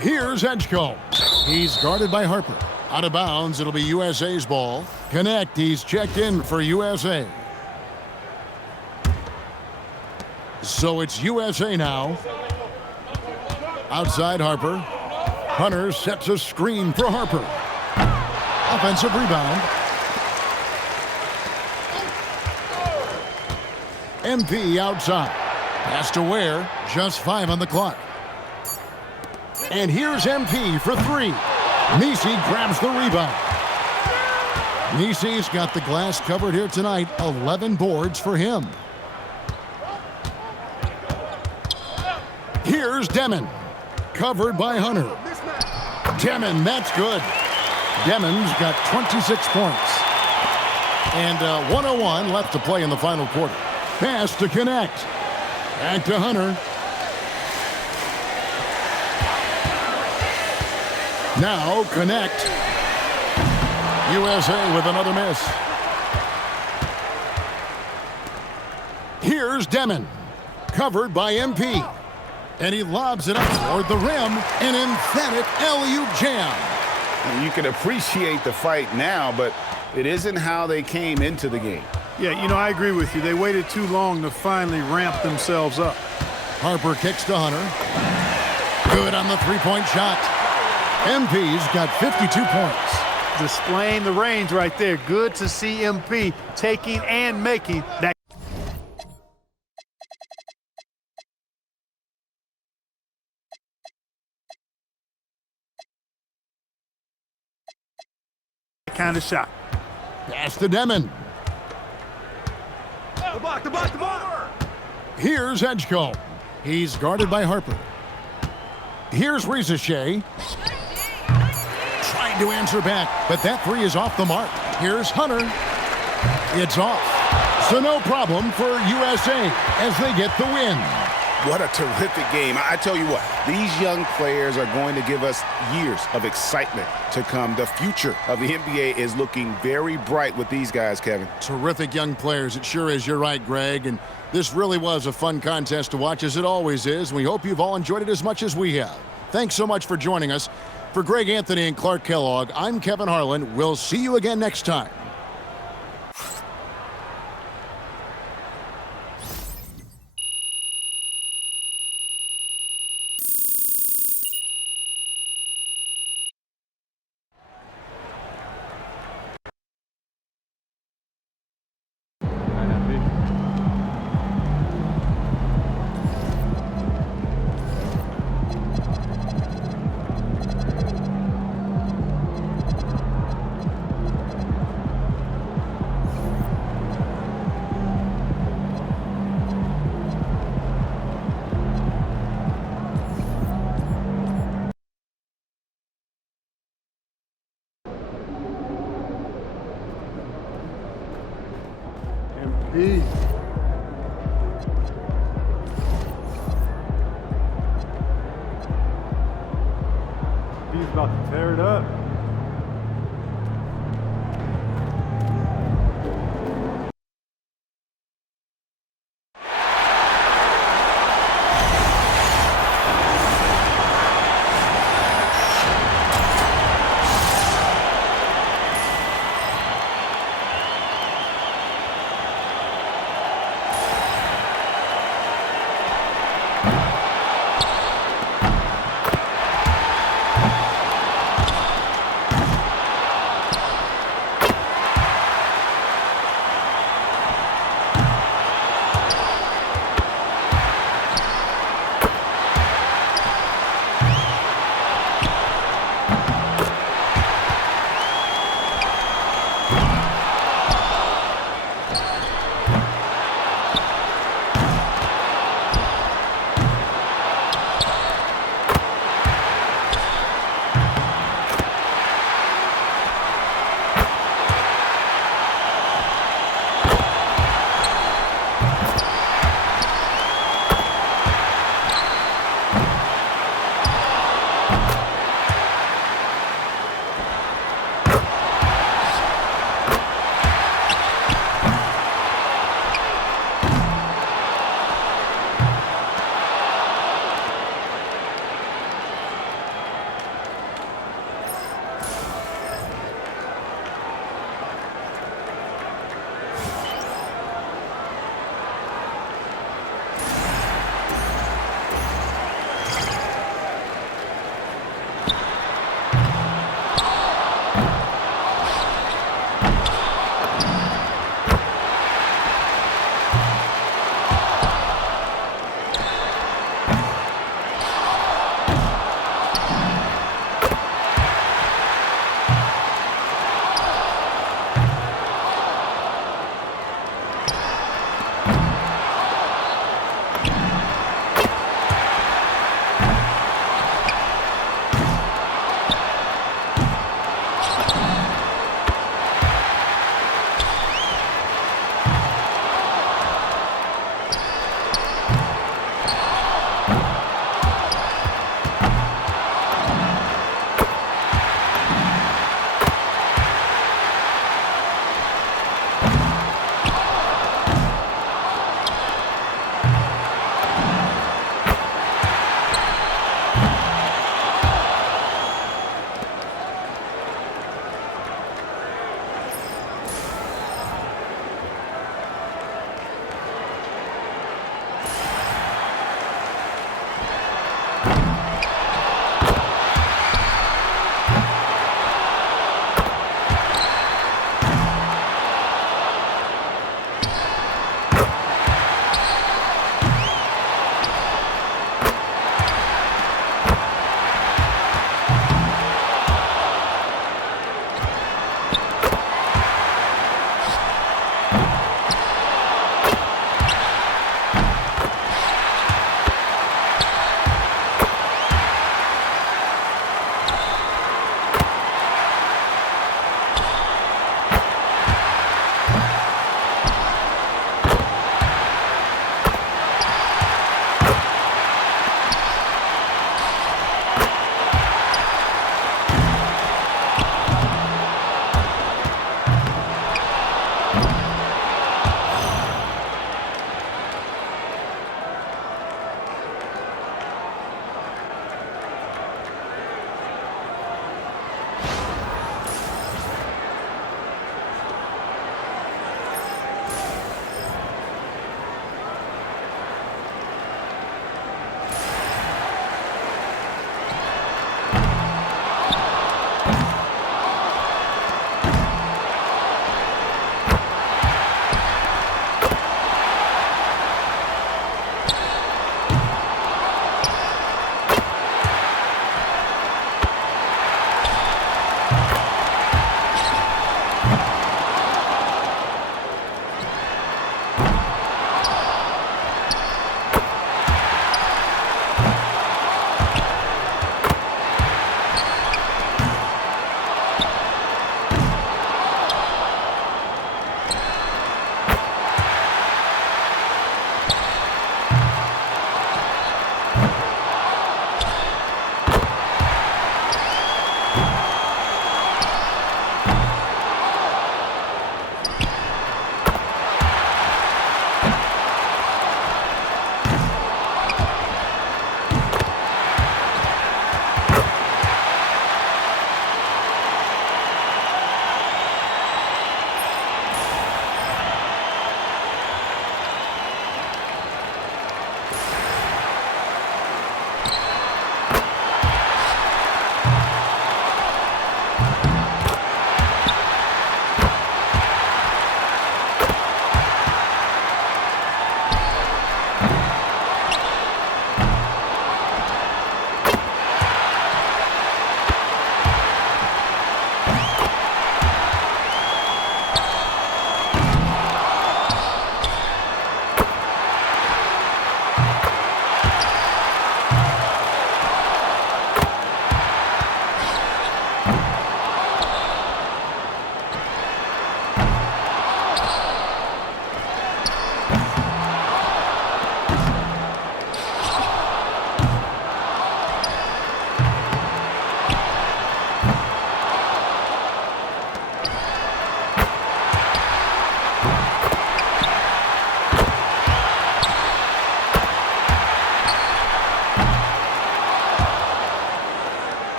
Here's Edgecombe. He's guarded by Harper. Out of bounds, it'll be USA's ball. Connect, he's checked in for USA. So it's USA now. Outside Harper. Hunter sets a screen for Harper. Offensive rebound. MP outside. Pass to Ware. Just 5 on the clock. And here's MP for 3. Misi grabs the rebound. Misi's got the glass covered here tonight. 11 boards for him. Here's Demon. Covered by Hunter. Demon, that's good. Demon's got 26 points. And 1:01 left to play in the final quarter. Pass to Connect. Back to Hunter. Now Connect. USA with another miss. Here's Demon. Covered by MP. And he lobs it up toward the rim. An emphatic alley-oop jam. You can appreciate the fight now, but it isn't how they came into the game. Yeah, you know, I agree with you. They waited too long to finally ramp themselves up. Harper kicks to Hunter. Good on the three-point shot. MP's got 52 points. Displaying the range right there. Good to see MP taking and making that kind of shot. Pass to Demon. The block. Here's Edgecombe. He's guarded by Harper. Here's Rizachet. Trying to answer back, but that three is off the mark. Here's Hunter. It's off. So no problem for USA as they get the win. What a terrific game. I tell you what, these young players are going to give us years of excitement to come. The future of the NBA is looking very bright with these guys, Kevin. Terrific young players. It sure is. You're right, Greg. And this really was a fun contest to watch, as it always is. We hope you've all enjoyed it as much as we have. Thanks so much for joining us. For Greg Anthony and Clark Kellogg, I'm Kevin Harlan. We'll see you again next time. MP. He's about to tear it up.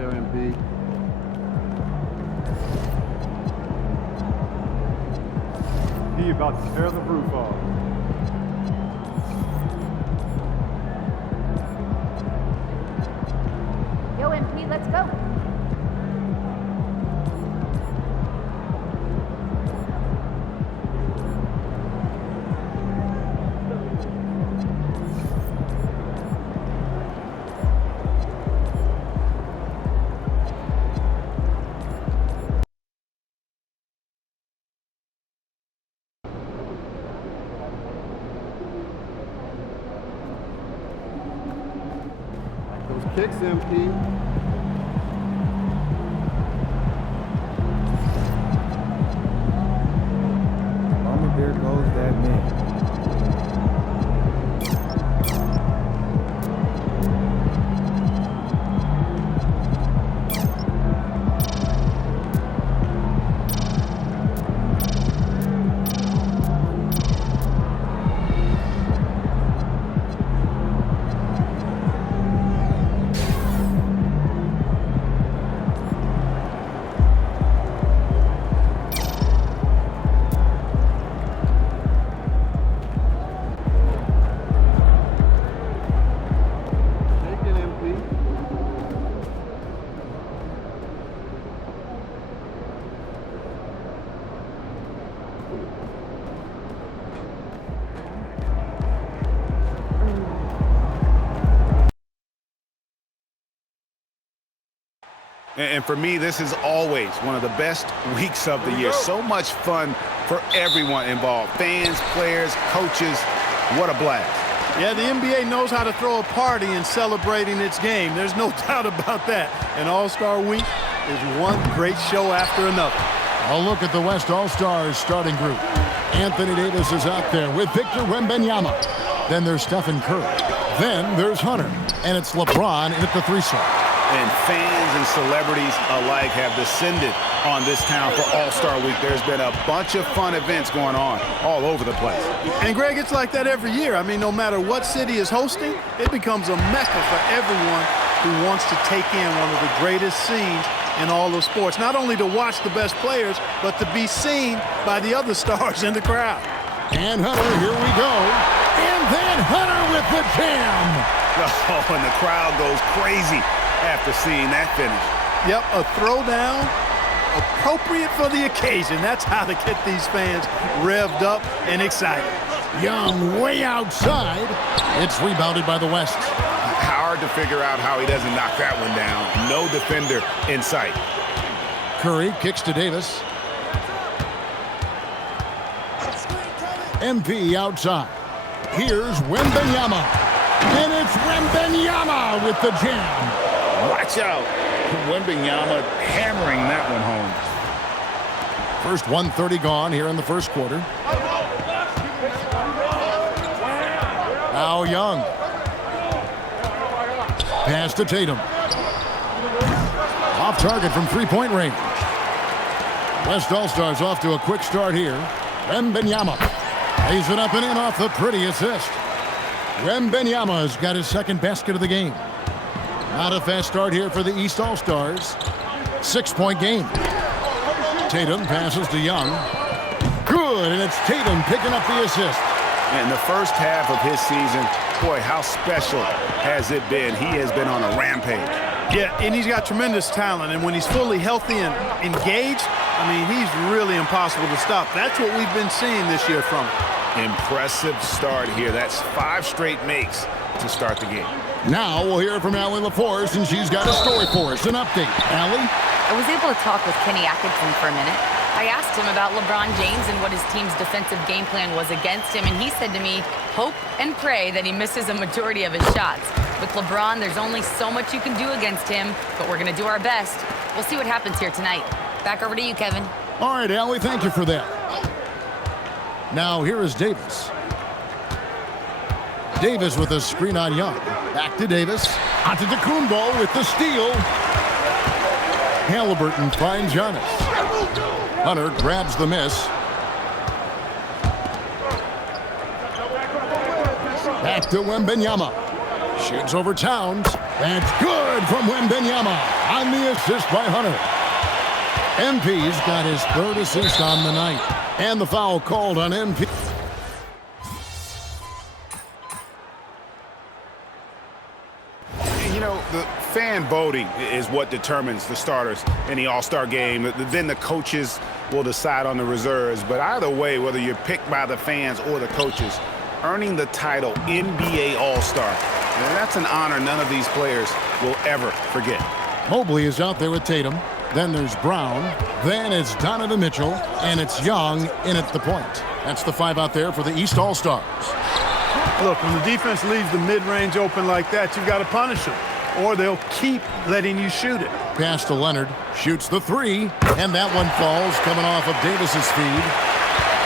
there, MP. He about to tear the roof off. Yo, MP, let's go. Those kicks, MP. There goes that man. And for me, this is always one of the best weeks of the year. So much fun for everyone involved. Fans, players, coaches. What a blast. Yeah, the NBA knows how to throw a party in celebrating its game. There's no doubt about that. And All-Star Week is one great show after another. A look at the West All-Stars starting group. Anthony Davis is out there with Victor Wembanyama. Then there's Stephen Curry. Then there's Hunter. And it's LeBron at the 3-slot. And fans and celebrities alike have descended on this town for All-Star Week. There's been a bunch of fun events going on all over the place. And, Greg, it's like that every year. I mean, no matter what city is hosting, it becomes a mecca for everyone who wants to take in one of the greatest scenes in all of sports. Not only to watch the best players, but to be seen by the other stars in the crowd. And Hunter, here we go. And then Hunter with the jam. Oh, and the crowd goes crazy after seeing that finish. Yep, a throwdown appropriate for the occasion. That's how to get these fans revved up and excited. Young way outside. It's rebounded by the West. Hard to figure out how he doesn't knock that one down. No defender in sight. Curry kicks to Davis. MP outside. Here's Wembanyama. And it's Wembanyama with the jam. Watch out. Wembanyama hammering that one home. First 1:30 gone here in the first quarter. Now Young. Pass to Tatum. Off target from three-point range. West All-Stars off to a quick start here. Wembanyama lays it up and in off the pretty assist. Wembanyama's got his second basket of the game. Not a fast start here for the East All-Stars. 6-point game. Tatum passes to Young. Good, and it's Tatum picking up the assist. In the first half of his season, boy, how special has it been? He has been on a rampage. Yeah, and he's got tremendous talent, and when he's fully healthy and engaged, I mean, he's really impossible to stop. That's what we've been seeing this year from him. Impressive start here. That's 5 straight makes to start the game. Now we'll hear from Allie LaForce, and she's got a story for us. An update. Allie? I was able to talk with Kenny Atkinson for a minute. I asked him about LeBron James and what his team's defensive game plan was against him, and he said to me, hope and pray that he misses a majority of his shots. With LeBron, there's only so much you can do against him, but we're going to do our best. We'll see what happens here tonight. Back over to you, Kevin. All right, Allie, thank you for that. Now here is Davis. Davis with a screen on Young. Back to Davis. Antetokounmpo with the steal. Halliburton finds Giannis. Hunter grabs the miss. Back to Wembanyama. Shoots over Towns. That's good from Wembanyama. on the assist by Hunter. MP's got his third assist on the night. And the foul called on MP. You know, the fan voting is what determines the starters in the All-Star game. Then the coaches will decide on the reserves. But either way, whether you're picked by the fans or the coaches, earning the title NBA All-Star, that's an honor none of these players will ever forget. Mobley is out there with Tatum. Then there's Brown. Then it's Donovan Mitchell. And it's Young in at the point. That's the 5 out there for the East All-Stars. Look, when the defense leaves the mid-range open like that, you've got to punish them, or they'll keep letting you shoot it. Pass to Leonard. Shoots the 3. And that one falls coming off of Davis's feed.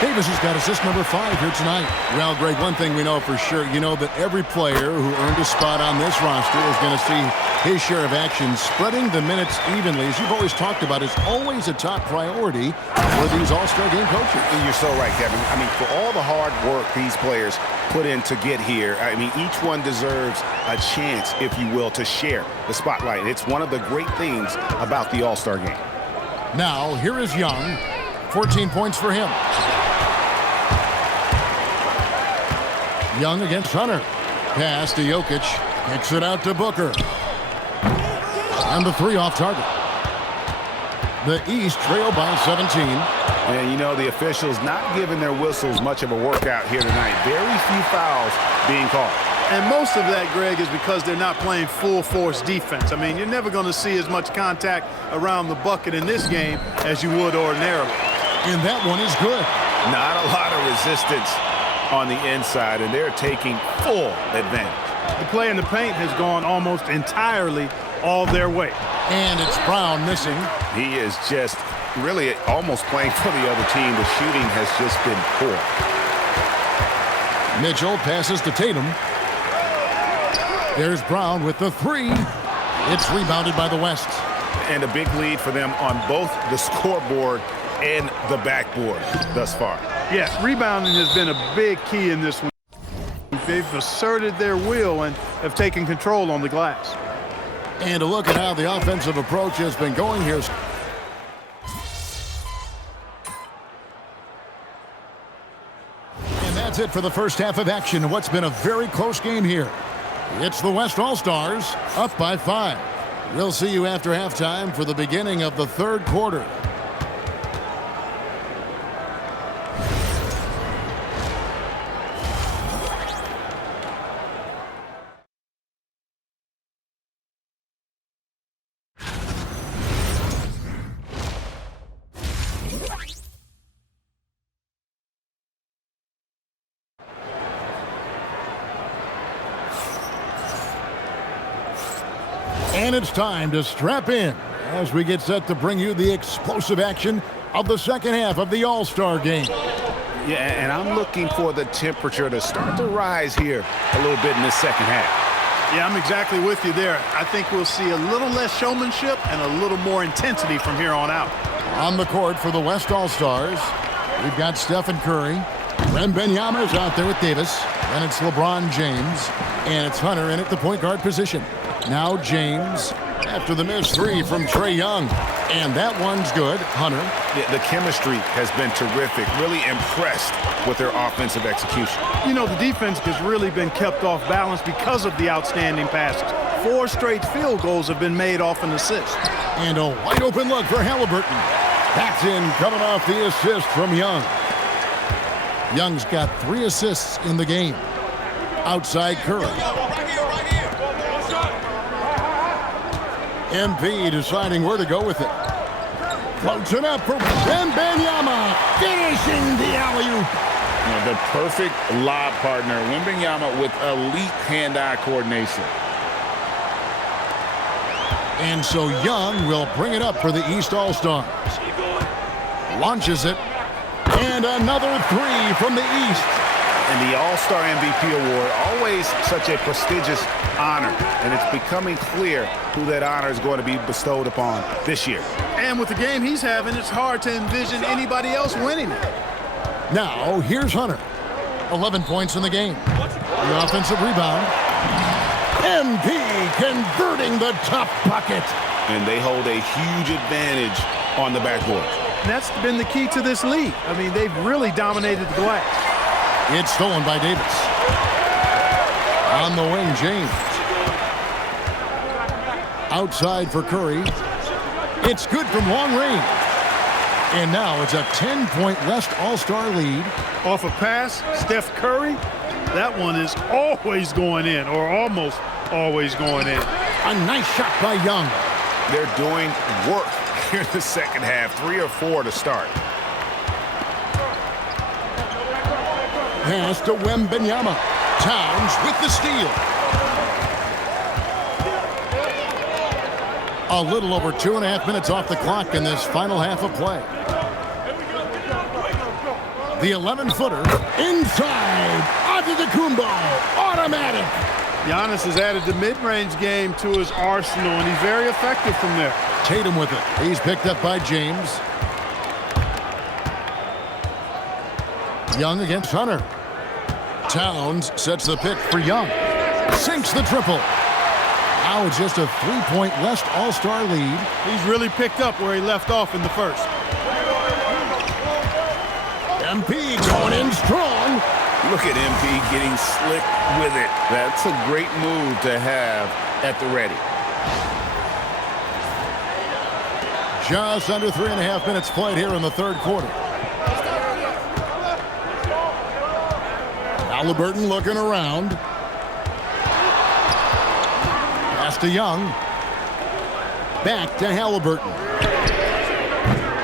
Davis has got assist number 5 here tonight. Well, Greg, one thing we know for sure, you know that every player who earned a spot on this roster is going to see his share of action. Spreading the minutes evenly, as you've always talked about, is always a top priority for these All-Star game coaches. You're so right, Kevin. I mean, for all the hard work these players put in to get here, I mean, each one deserves a chance, if you will, to share the spotlight. It's one of the great things about the All-Star game. Now, here is Young. 14 points for him. Young against Hunter. Pass to Jokic. Kicks it out to Booker. And the 3 off target. The East trail by 17. And you know, the officials not giving their whistles much of a workout here tonight. Very few fouls being called. And most of that, Greg, is because they're not playing full-force defense. I mean, you're never going to see as much contact around the bucket in this game as you would ordinarily. And that one is good. Not a lot of resistance on the inside, and they're taking full advantage. The play in the paint has gone almost entirely all their way. And it's Brown missing. He is just really almost playing for the other team. The shooting has just been poor. Mitchell passes to Tatum. There's Brown with the 3. It's rebounded by the West. And a big lead for them on both the scoreboard and the backboard thus far. Yes, rebounding has been a big key in this one. They've asserted their will and have taken control on the glass. And a look at how the offensive approach has been going here. And that's it for the first half of action. What's been a very close game here. It's the West All-Stars up by 5. We'll see you after halftime for the beginning of the third quarter. And it's time to strap in as we get set to bring you the explosive action of the second half of the All-Star game. Yeah, and I'm looking for the temperature to start to rise here a little bit in this second half. Yeah, I'm exactly with you there. I think we'll see a little less showmanship and a little more intensity from here on out. On the court for the West All-Stars, we've got Stephen Curry. Wembanyama is out there with Davis. And it's LeBron James. And it's Hunter in at the point guard position. Now James after the missed 3 from Trae Young. And that one's good. Hunter. Yeah, the chemistry has been terrific. Really impressed with their offensive execution. You know, the defense has really been kept off balance because of the outstanding passes. 4 straight field goals have been made off an assist. And a wide open look for Halliburton. That's in coming off the assist from Young. Young's got 3 assists in the game. Outside Curry. MP deciding where to go with it. Floats it up for Wembanyama, finishing the alley-oop. The perfect lob partner, Wembanyama with elite hand-eye coordination. And so Young will bring it up for the East All-Stars. Launches it. And another 3 from the East. And the All-Star MVP award, always such a prestigious honor. And it's becoming clear who that honor is going to be bestowed upon this year. And with the game he's having, it's hard to envision anybody else winning it. Now, here's Hunter. 11 points in the game. The offensive rebound. MP converting the top bucket. and they hold a huge advantage on the backboard. And that's been the key to this lead. I mean, they've really dominated the glass. It's stolen by Davis. On the wing, James. Outside for Curry. It's good from long range. And now it's a 10-point West All-Star lead. Off a pass, Steph Curry, that one is always going in, or almost always going in. A nice shot by Young. They're doing work here in the second half, 3 or 4 to start. Pass to Wembanyama. Towns with the steal. A little over 2.5 minutes off the clock in this final half of play. The 11-footer inside. Antetokounmpo. Automatic. Giannis has added the mid-range game to his arsenal, and he's very effective from there. Tatum with it. He's picked up by James. Young against Hunter. Towns sets the pick for Young. Sinks the triple. Now it's just a 3-point West All-Star lead. He's really picked up where he left off in the first. MP going in strong. Look at MP getting slick with it. That's a great move to have at the ready. Just under 3.5 minutes played here in the third quarter. Halliburton looking around. Pass to Young. Back to Halliburton.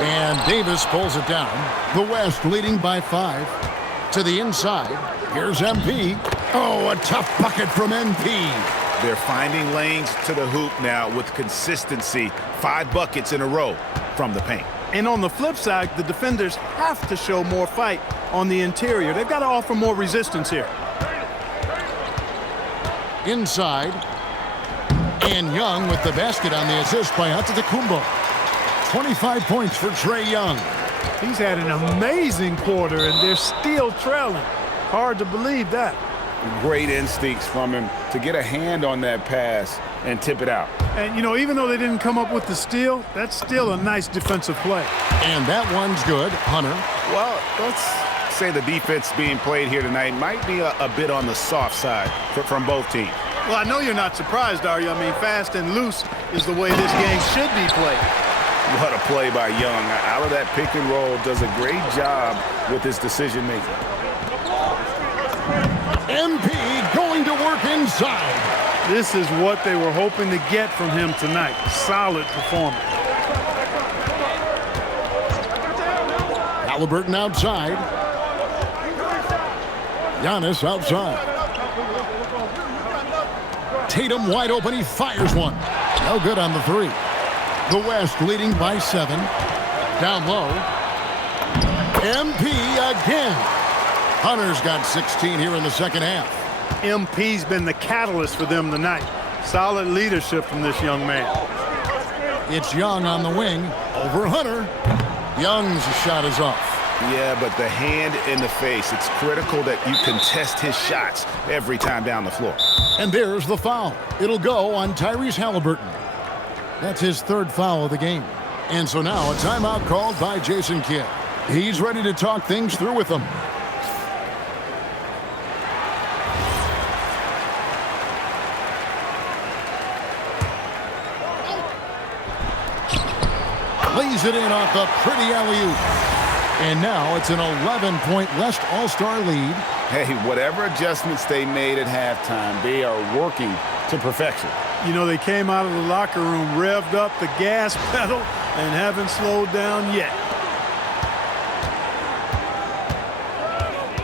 And Davis pulls it down. The West leading by 5. To the inside. Here's MP. Oh, a tough bucket from MP. They're finding lanes to the hoop now with consistency. 5 buckets in a row from the paint. And on the flip side, the defenders have to show more fight on the interior. They've got to offer more resistance here. Inside. And Young with the basket on the assist by Antetokounmpo. 25 points for Trae Young. He's had an amazing quarter, and they're still trailing. Hard to believe that. Great instincts from him to get a hand on that pass and tip it out. And, you know, even though they didn't come up with the steal, that's still a nice defensive play. And that one's good. Hunter. Well, let's say the defense being played here tonight might be a bit on the soft side from both teams. Well, I know you're not surprised, are you? I mean, fast and loose is the way this game should be played. What a play by Young. Out of that pick and roll, does a great job with his decision making. MP going to work inside. This is what they were hoping to get from him tonight. Solid performance. Halliburton outside. Giannis outside. Tatum wide open. He fires one. No good on the 3. The West leading by 7. Down low. MP again. Hunter's got 16 here in the second half. MP's been the catalyst for them tonight. Solid leadership from this young man. It's Young on the wing. Over Hunter. Young's shot is off. Yeah, but the hand in the face, it's critical that you contest his shots every time down the floor. And there's the foul. It'll go on Tyrese Halliburton. That's his 3rd foul of the game. And so now a timeout called by Jason Kidd. He's ready to talk things through with them. Lays it in off the pretty alley-oop. And now it's an 11-point West All-Star lead. Hey, whatever adjustments they made at halftime, they are working to perfection. You know, they came out of the locker room, revved up the gas pedal, and haven't slowed down yet.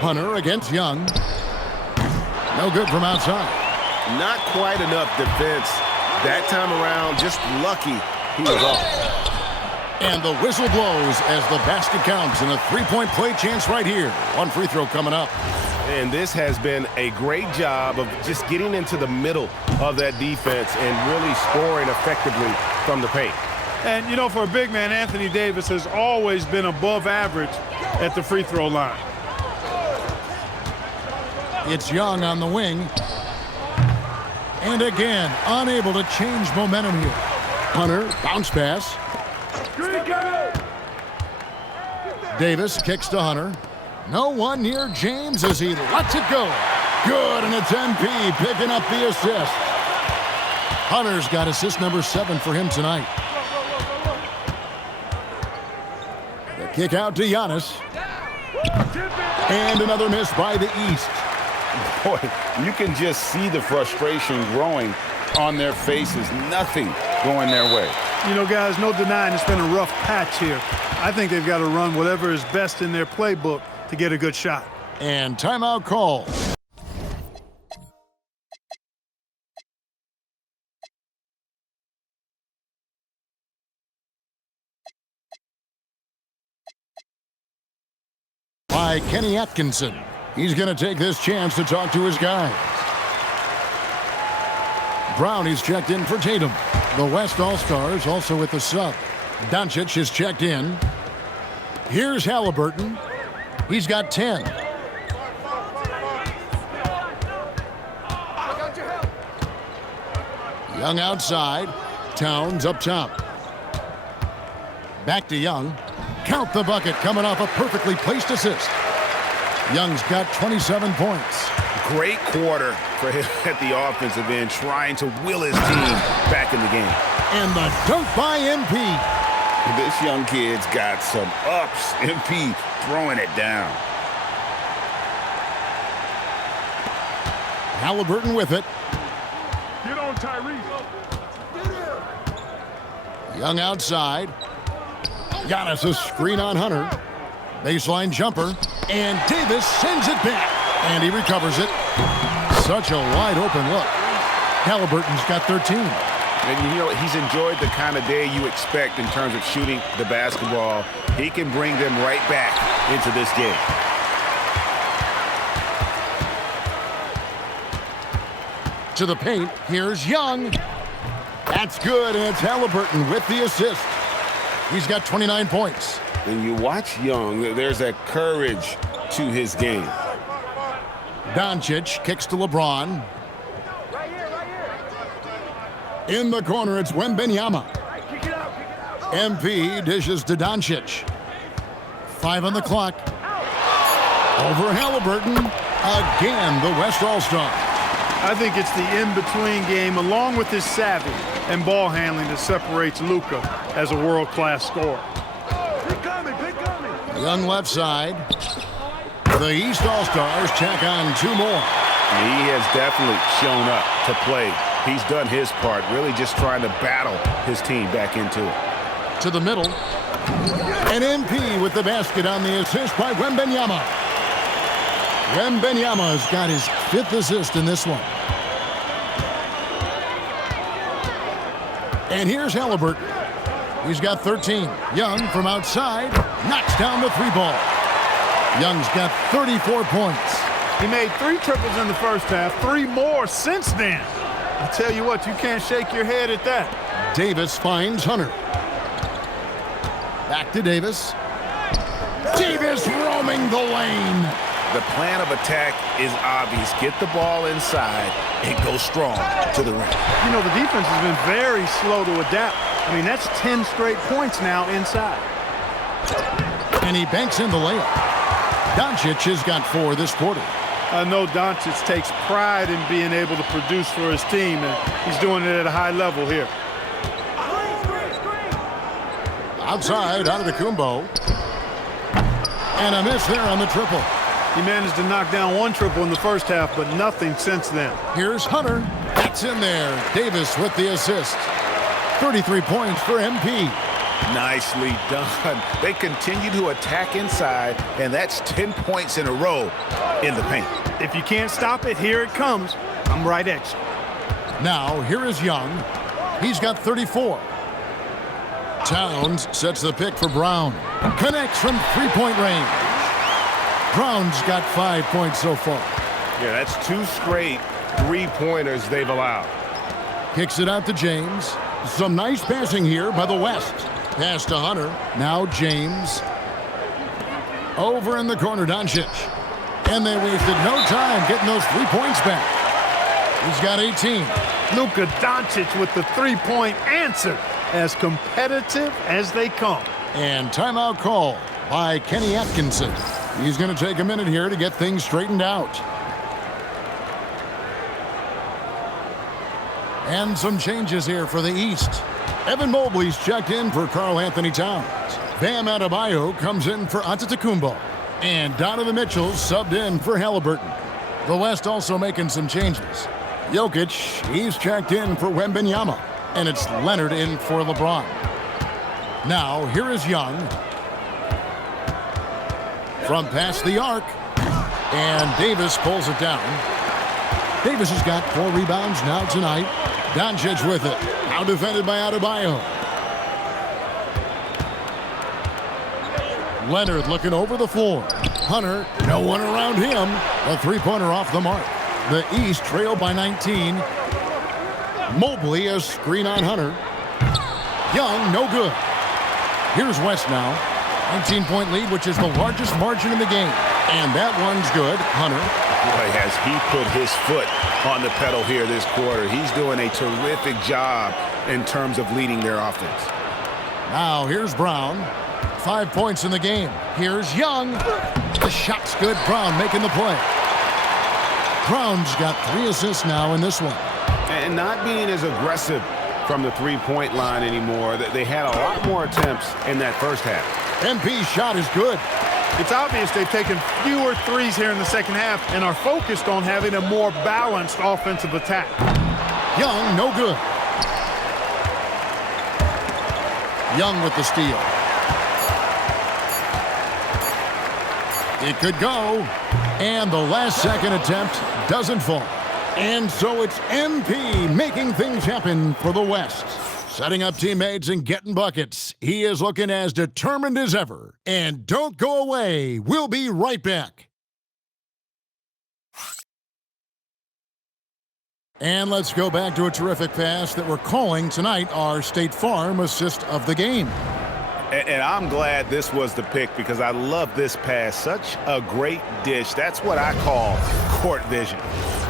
Hunter against Young. No good from outside. Not quite enough defense. That time around, just lucky he was off. And the whistle blows as the basket counts and a 3-point play chance right here. One free throw coming up. And this has been a great job of just getting into the middle of that defense and really scoring effectively from the paint. And, you know, for a big man, Anthony Davis has always been above average at the free throw line. It's Young on the wing. And again, unable to change momentum here. Hunter, bounce pass. Davis kicks to Hunter. No one near James as he lets it go. Good, and it's MP picking up the assist. Hunter's got assist number 7 for him tonight. The kick out to Giannis. And another miss by the East. Boy, you can just see the frustration growing on their faces. Nothing going their way. You know, guys, no denying it's been a rough patch here. I think they've got to run whatever is best in their playbook to get a good shot. And timeout call. By Kenny Atkinson. He's going to take this chance to talk to his guys. Brownie's checked in for Tatum. The West All-Stars also with the sub. Doncic is checked in. Here's Halliburton. He's got 10. Young outside. Towns up top. Back to Young. Count the bucket coming off a perfectly placed assist. Young's got 27 points. Great quarter for him at the offensive end, trying to will his team back in the game. And the dunk by MP. This young kid's got some ups. MP throwing it down. Halliburton with it. Get on, Tyrese. Young outside. Giannis a screen on Hunter. Baseline jumper. And Davis sends it back. And he recovers it. Such a wide open look. Halliburton's got 13. And you know, he's enjoyed the kind of day you expect in terms of shooting the basketball. He can bring them right back into this game. To the paint, here's Young. That's good, and it's Halliburton with the assist. He's got 29 points. When you watch Young, there's a courage to his game. Doncic kicks to LeBron. In the corner, it's Wembanyama. MP dishes to Doncic. 5 on the clock. Over Halliburton. Again, the West All-Star. I think it's the in-between game, along with his savvy and ball handling, that separates Luka as a world-class scorer. Young left side. The East All-Stars check on 2 more. He has definitely shown up to play. He's done his part, really just trying to battle his team back into it. To the middle. And MP with the basket on the assist by Wembanyama. Wembanyama's got his 5th assist in this one. And here's Halliburton. He's got 13. Young from outside knocks down the 3-ball. Young's got 34 points. He made 3 triples in the first half, 3 more since then. I tell you what, you can't shake your head at that. Davis finds Hunter. Back to Davis. Davis roaming the lane. The plan of attack is obvious. Get the ball inside and go strong to the rim. You know, the defense has been very slow to adapt. I mean, that's 10 straight points now inside. And he banks in the layup. Doncic has got 4 this quarter. I know Doncic takes pride in being able to produce for his team, and he's doing it at a high level here. Outside, out of the Kumbo. And a miss there on the triple. He managed to knock down 1 triple in the first half, but nothing since then. Here's Hunter. That's in there. Davis with the assist. 33 points for MP. Nicely done. They continue to attack inside, and that's 10 points in a row in the paint. If you can't stop it, here it comes. I'm right at you. Now, here is Young. He's got 34. Towns sets the pick for Brown. Connects from 3-point range. Brown's got 5 points so far. Yeah, that's 2 straight 3-pointers they've allowed. Kicks it out to James. Some nice passing here by the West. Pass to Hunter. Now James. Over in the corner, Doncic. And they wasted no time getting those 3 points back. He's got 18. Luka Doncic with the 3-point answer. as competitive as they come. And timeout call by Kenny Atkinson. He's going to take a minute here to get things straightened out. And some changes here for the East. Evan Mobley's checked in for Karl Anthony Towns. Bam Adebayo comes in for Antetokounmpo. And Donovan Mitchell subbed in for Halliburton. The West also making some changes. Jokic, he's checked in for Wembanyama. And it's Leonard in for LeBron. Now, here is Young. From past the arc. And Davis pulls it down. Davis has got 4 rebounds now tonight. Doncic with it. Now defended by Adebayo. Leonard looking over the floor. Hunter, no one around him. A three-pointer off the mark. The East trailed by 19. Mobley a screen on Hunter. Young, no good. Here's West now. 19-point lead, which is the largest margin in the game. And that one's good. Hunter. Boy, has he put his foot on the pedal here this quarter. He's doing a terrific job in terms of leading their offense. Now here's Brown. 5 points in the game. Here's Young. The shot's good. Brown making the play. Brown's got 3 assists now in this one. And not being as aggressive from the three-point line anymore. They had a lot more attempts in that first half. MP's shot is good. It's obvious they've taken fewer threes here in the second half and are focused on having a more balanced offensive attack. Young, no good. Young with the steal. It could go. And the last second attempt doesn't fall. And so it's MP making things happen for the West. Setting up teammates and getting buckets. He is looking as determined as ever. And don't go away. We'll be right back. And let's go back to a terrific pass that we're calling tonight our State Farm assist of the game. And I'm glad this was the pick because I love this pass. Such a great dish. That's what I call court vision.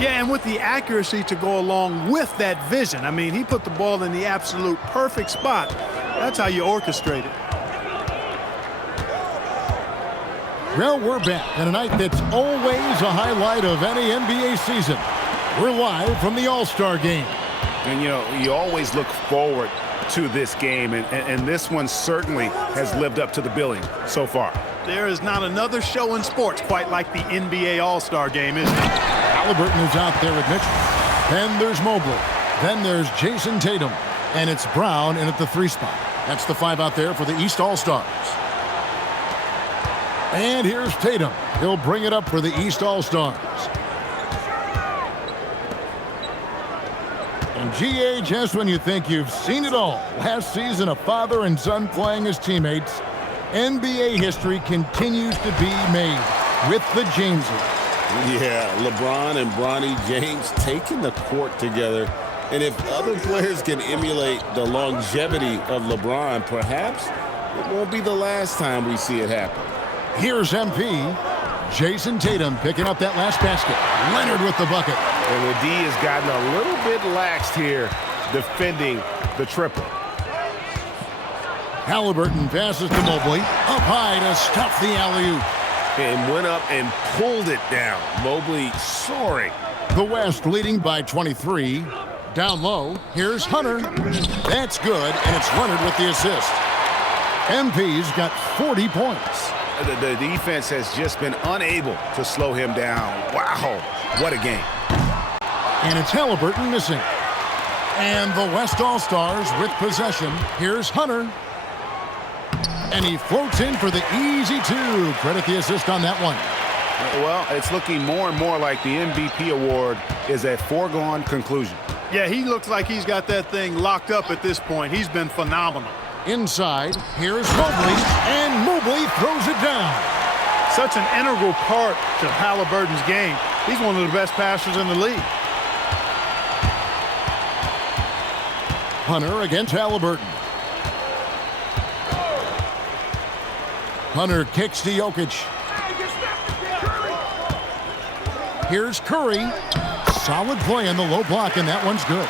Yeah, and with the accuracy to go along with that vision. I mean, he put the ball in the absolute perfect spot. That's how you orchestrate it. Well, we're back on a night that's always a highlight of any NBA season. We're live from the All-Star Game. And, you know, you always look forward to this game, and this one certainly has lived up to the billing so far. There is not another show in sports quite like the NBA All-Star Game, is there? Halliburton is out there with Mitchell. Then there's Mobley. Then there's Jason Tatum. And it's Brown in at the 3 spot. That's the 5 out there for the East All-Stars. And here's Tatum. He'll bring it up for the East All-Stars. And GH, when you think you've seen it all. Last season, a father and son playing as teammates. NBA history continues to be made with the Jameses. Yeah, LeBron and Bronny James taking the court together. And if other players can emulate the longevity of LeBron, perhaps it won't be the last time we see it happen. Here's MP. Jason Tatum picking up that last basket. Leonard with the bucket. And the D has gotten a little bit laxed here defending the triple. Halliburton passes to Mobley. Up high to stuff the alley-oop. And went up and pulled it down. Mobley soaring. The West leading by 23. Down low, here's Hunter. That's good, and it's Leonard with the assist. MP's got 40 points. The defense has just been unable to slow him down. Wow, what a game. And it's Halliburton missing. And the West All-Stars with possession. Here's Hunter. And he floats in for the easy 2. Credit the assist on that one. Well, it's looking more and more like the MVP award is a foregone conclusion. Yeah, he looks like he's got that thing locked up at this point. He's been phenomenal. Inside, here's Mobley, and Mobley throws it down. Such an integral part to Halliburton's game. He's one of the best passers in the league. Hunter against Halliburton. Hunter kicks to Jokic. Here's Curry. Solid play in the low block, and that one's good.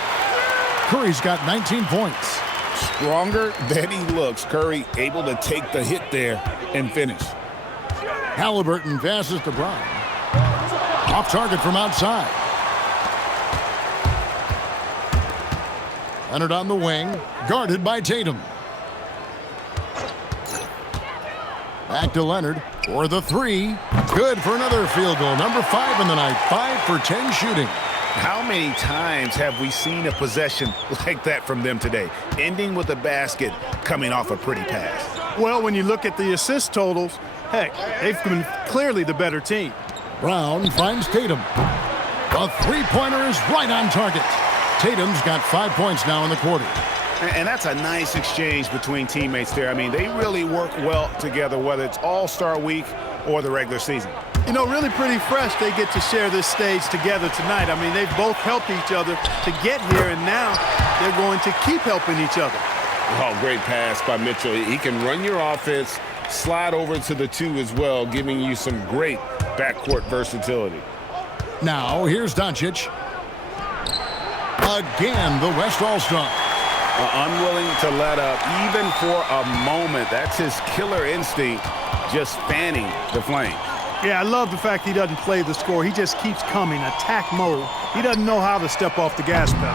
Curry's got 19 points. Stronger than he looks. Curry able to take the hit there and finish. Halliburton passes to Brown. Off target from outside. Leonard on the wing, guarded by Tatum. Back to Leonard for the three. Good for another field goal. Number 5 in the night. 5 for 10 shooting. How many times have we seen a possession like that from them today? Ending with a basket, coming off a pretty pass. Well, when you look at the assist totals, heck, they've been clearly the better team. Brown finds Tatum. The three-pointer is right on target. Tatum's got 5 points now in the quarter. And that's a nice exchange between teammates there. I mean, they really work well together, whether it's All-Star Week or the regular season. You know, really pretty fresh they get to share this stage together tonight. I mean, they've both helped each other to get here, and now they're going to keep helping each other. Oh, great pass by Mitchell. He can run your offense, slide over to the 2 as well, giving you some great backcourt versatility. Now, here's Doncic. Again, the West All-Star. Unwilling to let up, even for a moment. That's his killer instinct, just fanning the flame. Yeah, I love the fact he doesn't play the score. He just keeps coming, attack mode. He doesn't know how to step off the gas pedal.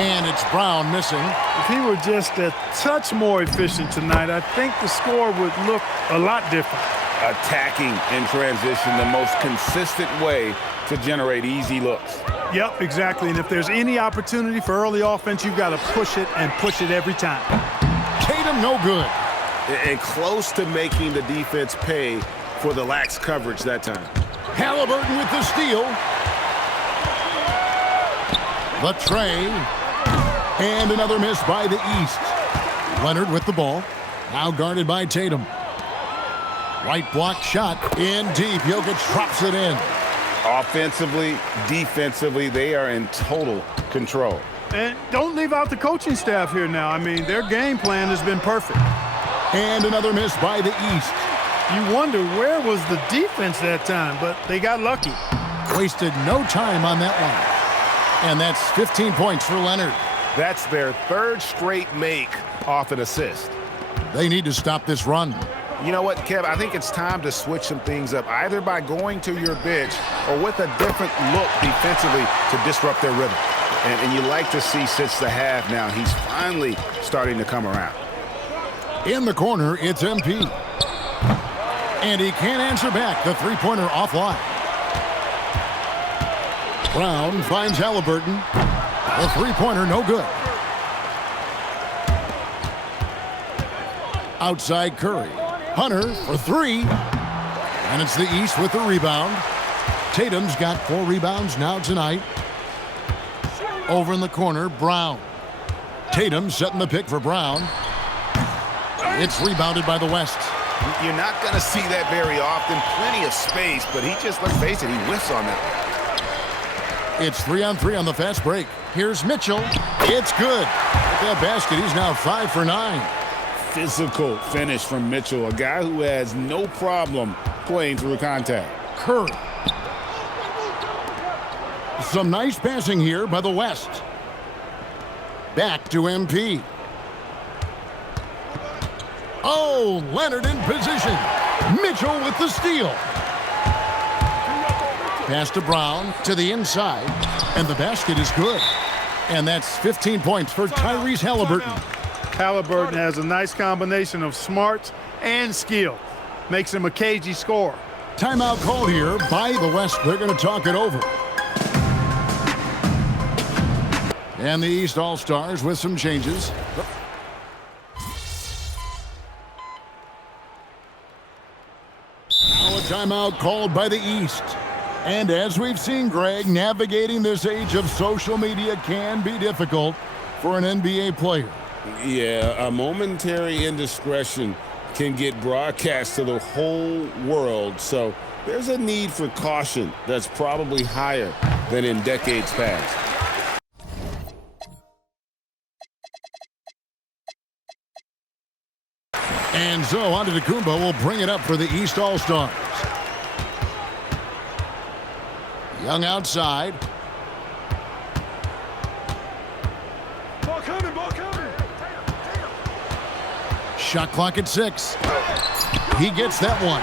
And it's Brown missing. If he were just a touch more efficient tonight, I think the score would look a lot different. Attacking in transition, the most consistent way to generate easy looks. Yep, exactly. And if there's any opportunity for early offense, you've got to push it and push it every time. Tatum, no good. And close to making the defense pay for the lax coverage that time. Halliburton with the steal. The tray. And another miss by the East. Leonard with the ball. Now guarded by Tatum. Right block shot in deep. Jokic drops it in. Offensively, defensively, they are in total control. And don't leave out the coaching staff here now. I mean, their game plan has been perfect. And another miss by the East. You wonder where was the defense that time, but they got lucky. Wasted no time on that one. And that's 15 points for Leonard. That's their 3rd straight make off an assist. They need to stop this run. You know what, Kev? I think it's time to switch some things up, either by going to your bench or with a different look defensively to disrupt their rhythm. And you like to see since the half now, he's finally starting to come around. In the corner, it's MP. And he can't answer back. The three-pointer offline. Brown finds Halliburton. The three-pointer no good. Outside Curry. Hunter for 3. And it's the East with the rebound. Tatum's got 4 rebounds now tonight. Over in the corner, Brown. Tatum setting the pick for Brown. It's rebounded by the West. You're not going to see that very often. Plenty of space, but he just, let's face it, he whiffs on that. It's 3-on-3 on the fast break. Here's Mitchell. It's good. With that basket, he's now 5 for 9. Physical finish from Mitchell, a guy who has no problem playing through contact. Curry. Some nice passing here by the West. Back to MP. Oh, Leonard in position. Mitchell with the steal. Pass to Brown to the inside, and the basket is good. And that's 15 points for Tyrese Halliburton. Halliburton has a nice combination of smarts and skill. Makes him a cagey scorer. Timeout called here by the West. They're going to talk it over. And the East All-Stars with some changes. Now a timeout called by the East. And as we've seen, Greg, navigating this age of social media can be difficult for an NBA player. Yeah, a momentary indiscretion can get broadcast to the whole world. So there's a need for caution that's probably higher than in decades past. And so Antetokounmpo will bring it up for the East All-Stars. Young outside. Ball coming, ball coming. Shot clock at 6. He gets that one.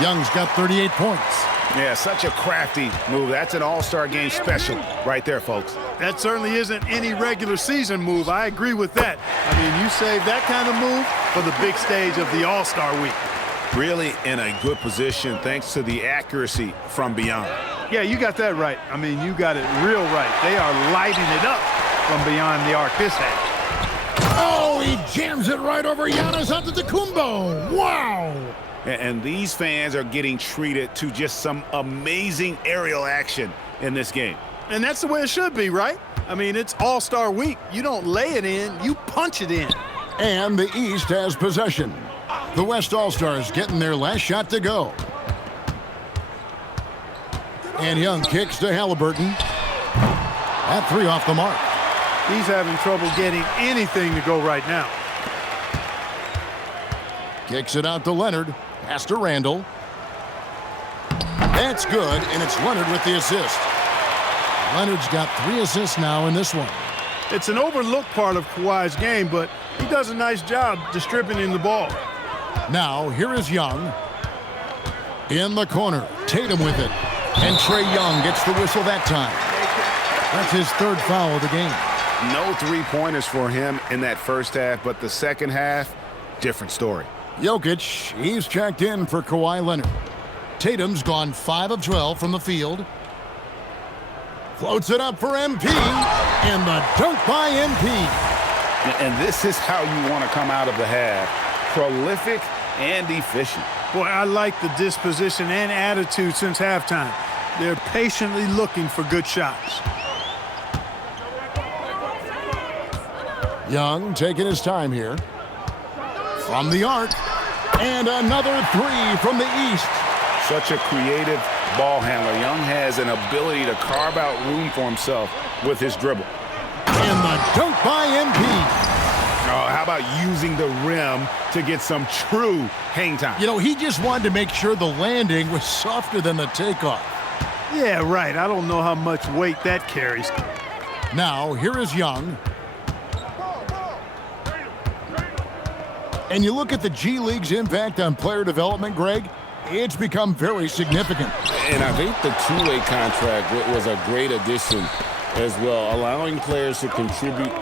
Young's got 38 points. Yeah, such a crafty move. That's an all-star game special right there, folks. That certainly isn't any regular season move. I agree with that. I mean, you save that kind of move for the big stage of the All-Star week. Really in a good position thanks to the accuracy from beyond. Yeah, you got that right. I mean, you got it real right. They are lighting it up from beyond the arc this half. Oh, he jams it right over Giannis Antetokounmpo. Wow. And these fans are getting treated to just some amazing aerial action in this game. And that's the way it should be, right? I mean, it's All-Star week. You don't lay it in, you punch it in. And the East has possession. The West All-Stars getting their last shot to go. And Young kicks to Halliburton. That 3 off the mark. He's having trouble getting anything to go right now. Kicks it out to Leonard. Pass to Randall. That's good, and it's Leonard with the assist. Leonard's got 3 assists now in this one. It's an overlooked part of Kawhi's game, but he does a nice job distributing the ball. Now, here is Young. In the corner, Tatum with it. And Trae Young gets the whistle that time. That's his 3rd foul of the game. No 3-pointers for him in that first half, but the second half, different story. Jokic, he's checked in for Kawhi Leonard. Tatum's gone 5 of 12 from the field. Floats it up for MP. And the dunk by MP. And this is how you want to come out of the half. Prolific and efficient. Boy, I like the disposition and attitude since halftime. They're patiently looking for good shots. Young taking his time here. From the arc. And another 3 from the East. Such a creative ball handler. Young has an ability to carve out room for himself with his dribble. And the dunk by MP. Oh, how about using the rim to get some true hang time? You know, he just wanted to make sure the landing was softer than the takeoff. Yeah, right. I don't know how much weight that carries. Now, here is Young. And you look at the G League's impact on player development, Greg, it's become very significant. And I think the two-way contract was a great addition as well, allowing players to contribute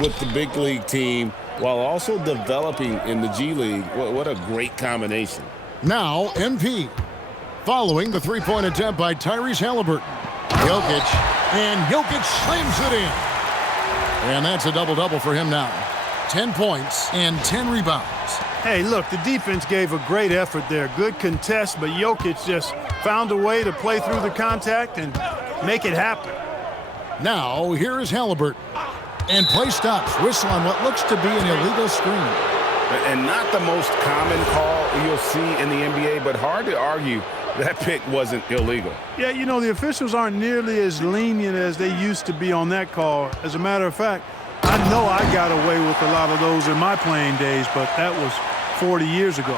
with the big league team while also developing in the G League. What a great combination. Now, MP. Following the 3-point attempt by Tyrese Halliburton. Jokic. And Jokic slams it in. And that's a double-double for him now. 10 points and 10 rebounds. Hey, look, the defense gave a great effort there. Good contest, but Jokic just found a way to play through the contact and make it happen. Now, here is Halliburton. And play stops. Whistle on what looks to be an illegal screen. And not the most common call you'll see in the NBA, but hard to argue that pick wasn't illegal. Yeah, you know, the officials aren't nearly as lenient as they used to be on that call. As a matter of fact, I know I got away with a lot of those in my playing days, but that was 40 years ago.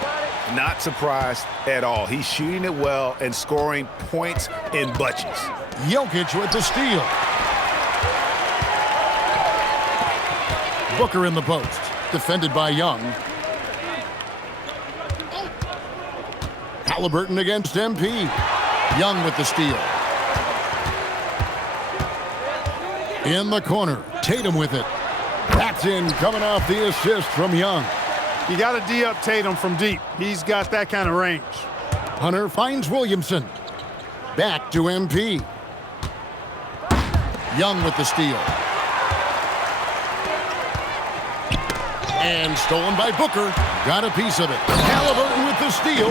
Not surprised at all. He's shooting it well and scoring points in bunches. Jokic with the steal. Booker in the post. Defended by Young. Halliburton against MP. Young with the steal. In the corner. Tatum with it. That's in, coming off the assist from Young. You got to D-up Tatum from deep. He's got that kind of range. Hunter finds Williamson. Back to MP. Young with the steal. And stolen by Booker. Got a piece of it. Halliburton with the steal.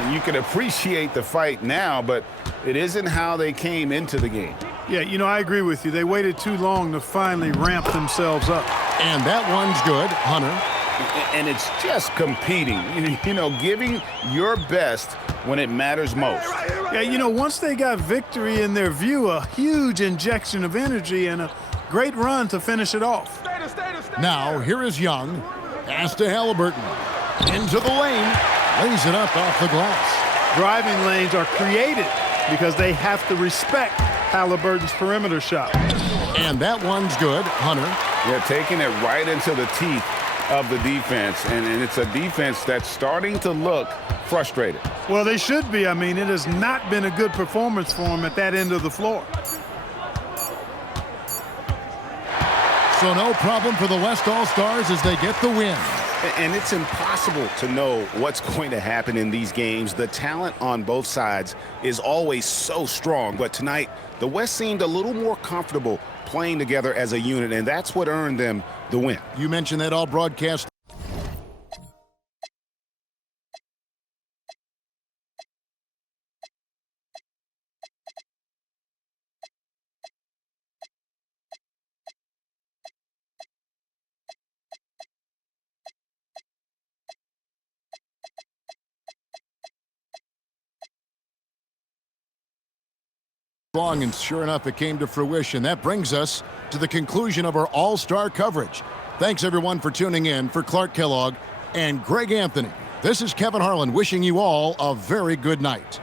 And you can appreciate the fight now, but it isn't how they came into the game. Yeah, you know, I agree with you. They waited too long to finally ramp themselves up. And that one's good. Hunter. And it's just competing, you know, giving your best when it matters most. Yeah, you know, once they got victory in their view, a huge injection of energy and a great run to finish it off. Now, here is Young. Pass to Halliburton. Into the lane. Lays it up off the glass. Driving lanes are created because they have to respect Halliburton's perimeter shot. And that one's good. Hunter. Yeah, taking it right into the teeth of the defense, and it's a defense that's starting to look frustrated. Well, they should be. I mean, it has not been a good performance for them at that end of the floor. So no problem for the West All-Stars as they get the win. And it's impossible to know what's going to happen in these games. The talent on both sides is always so strong. But tonight, the West seemed a little more comfortable playing together as a unit, and that's what earned them the win. You mentioned that all broadcast. Long, and sure enough, it came to fruition. That brings us to the conclusion of our all-star coverage. Thanks, everyone, for tuning in. For Clark Kellogg and Greg Anthony, this is Kevin Harlan wishing you all a very good night.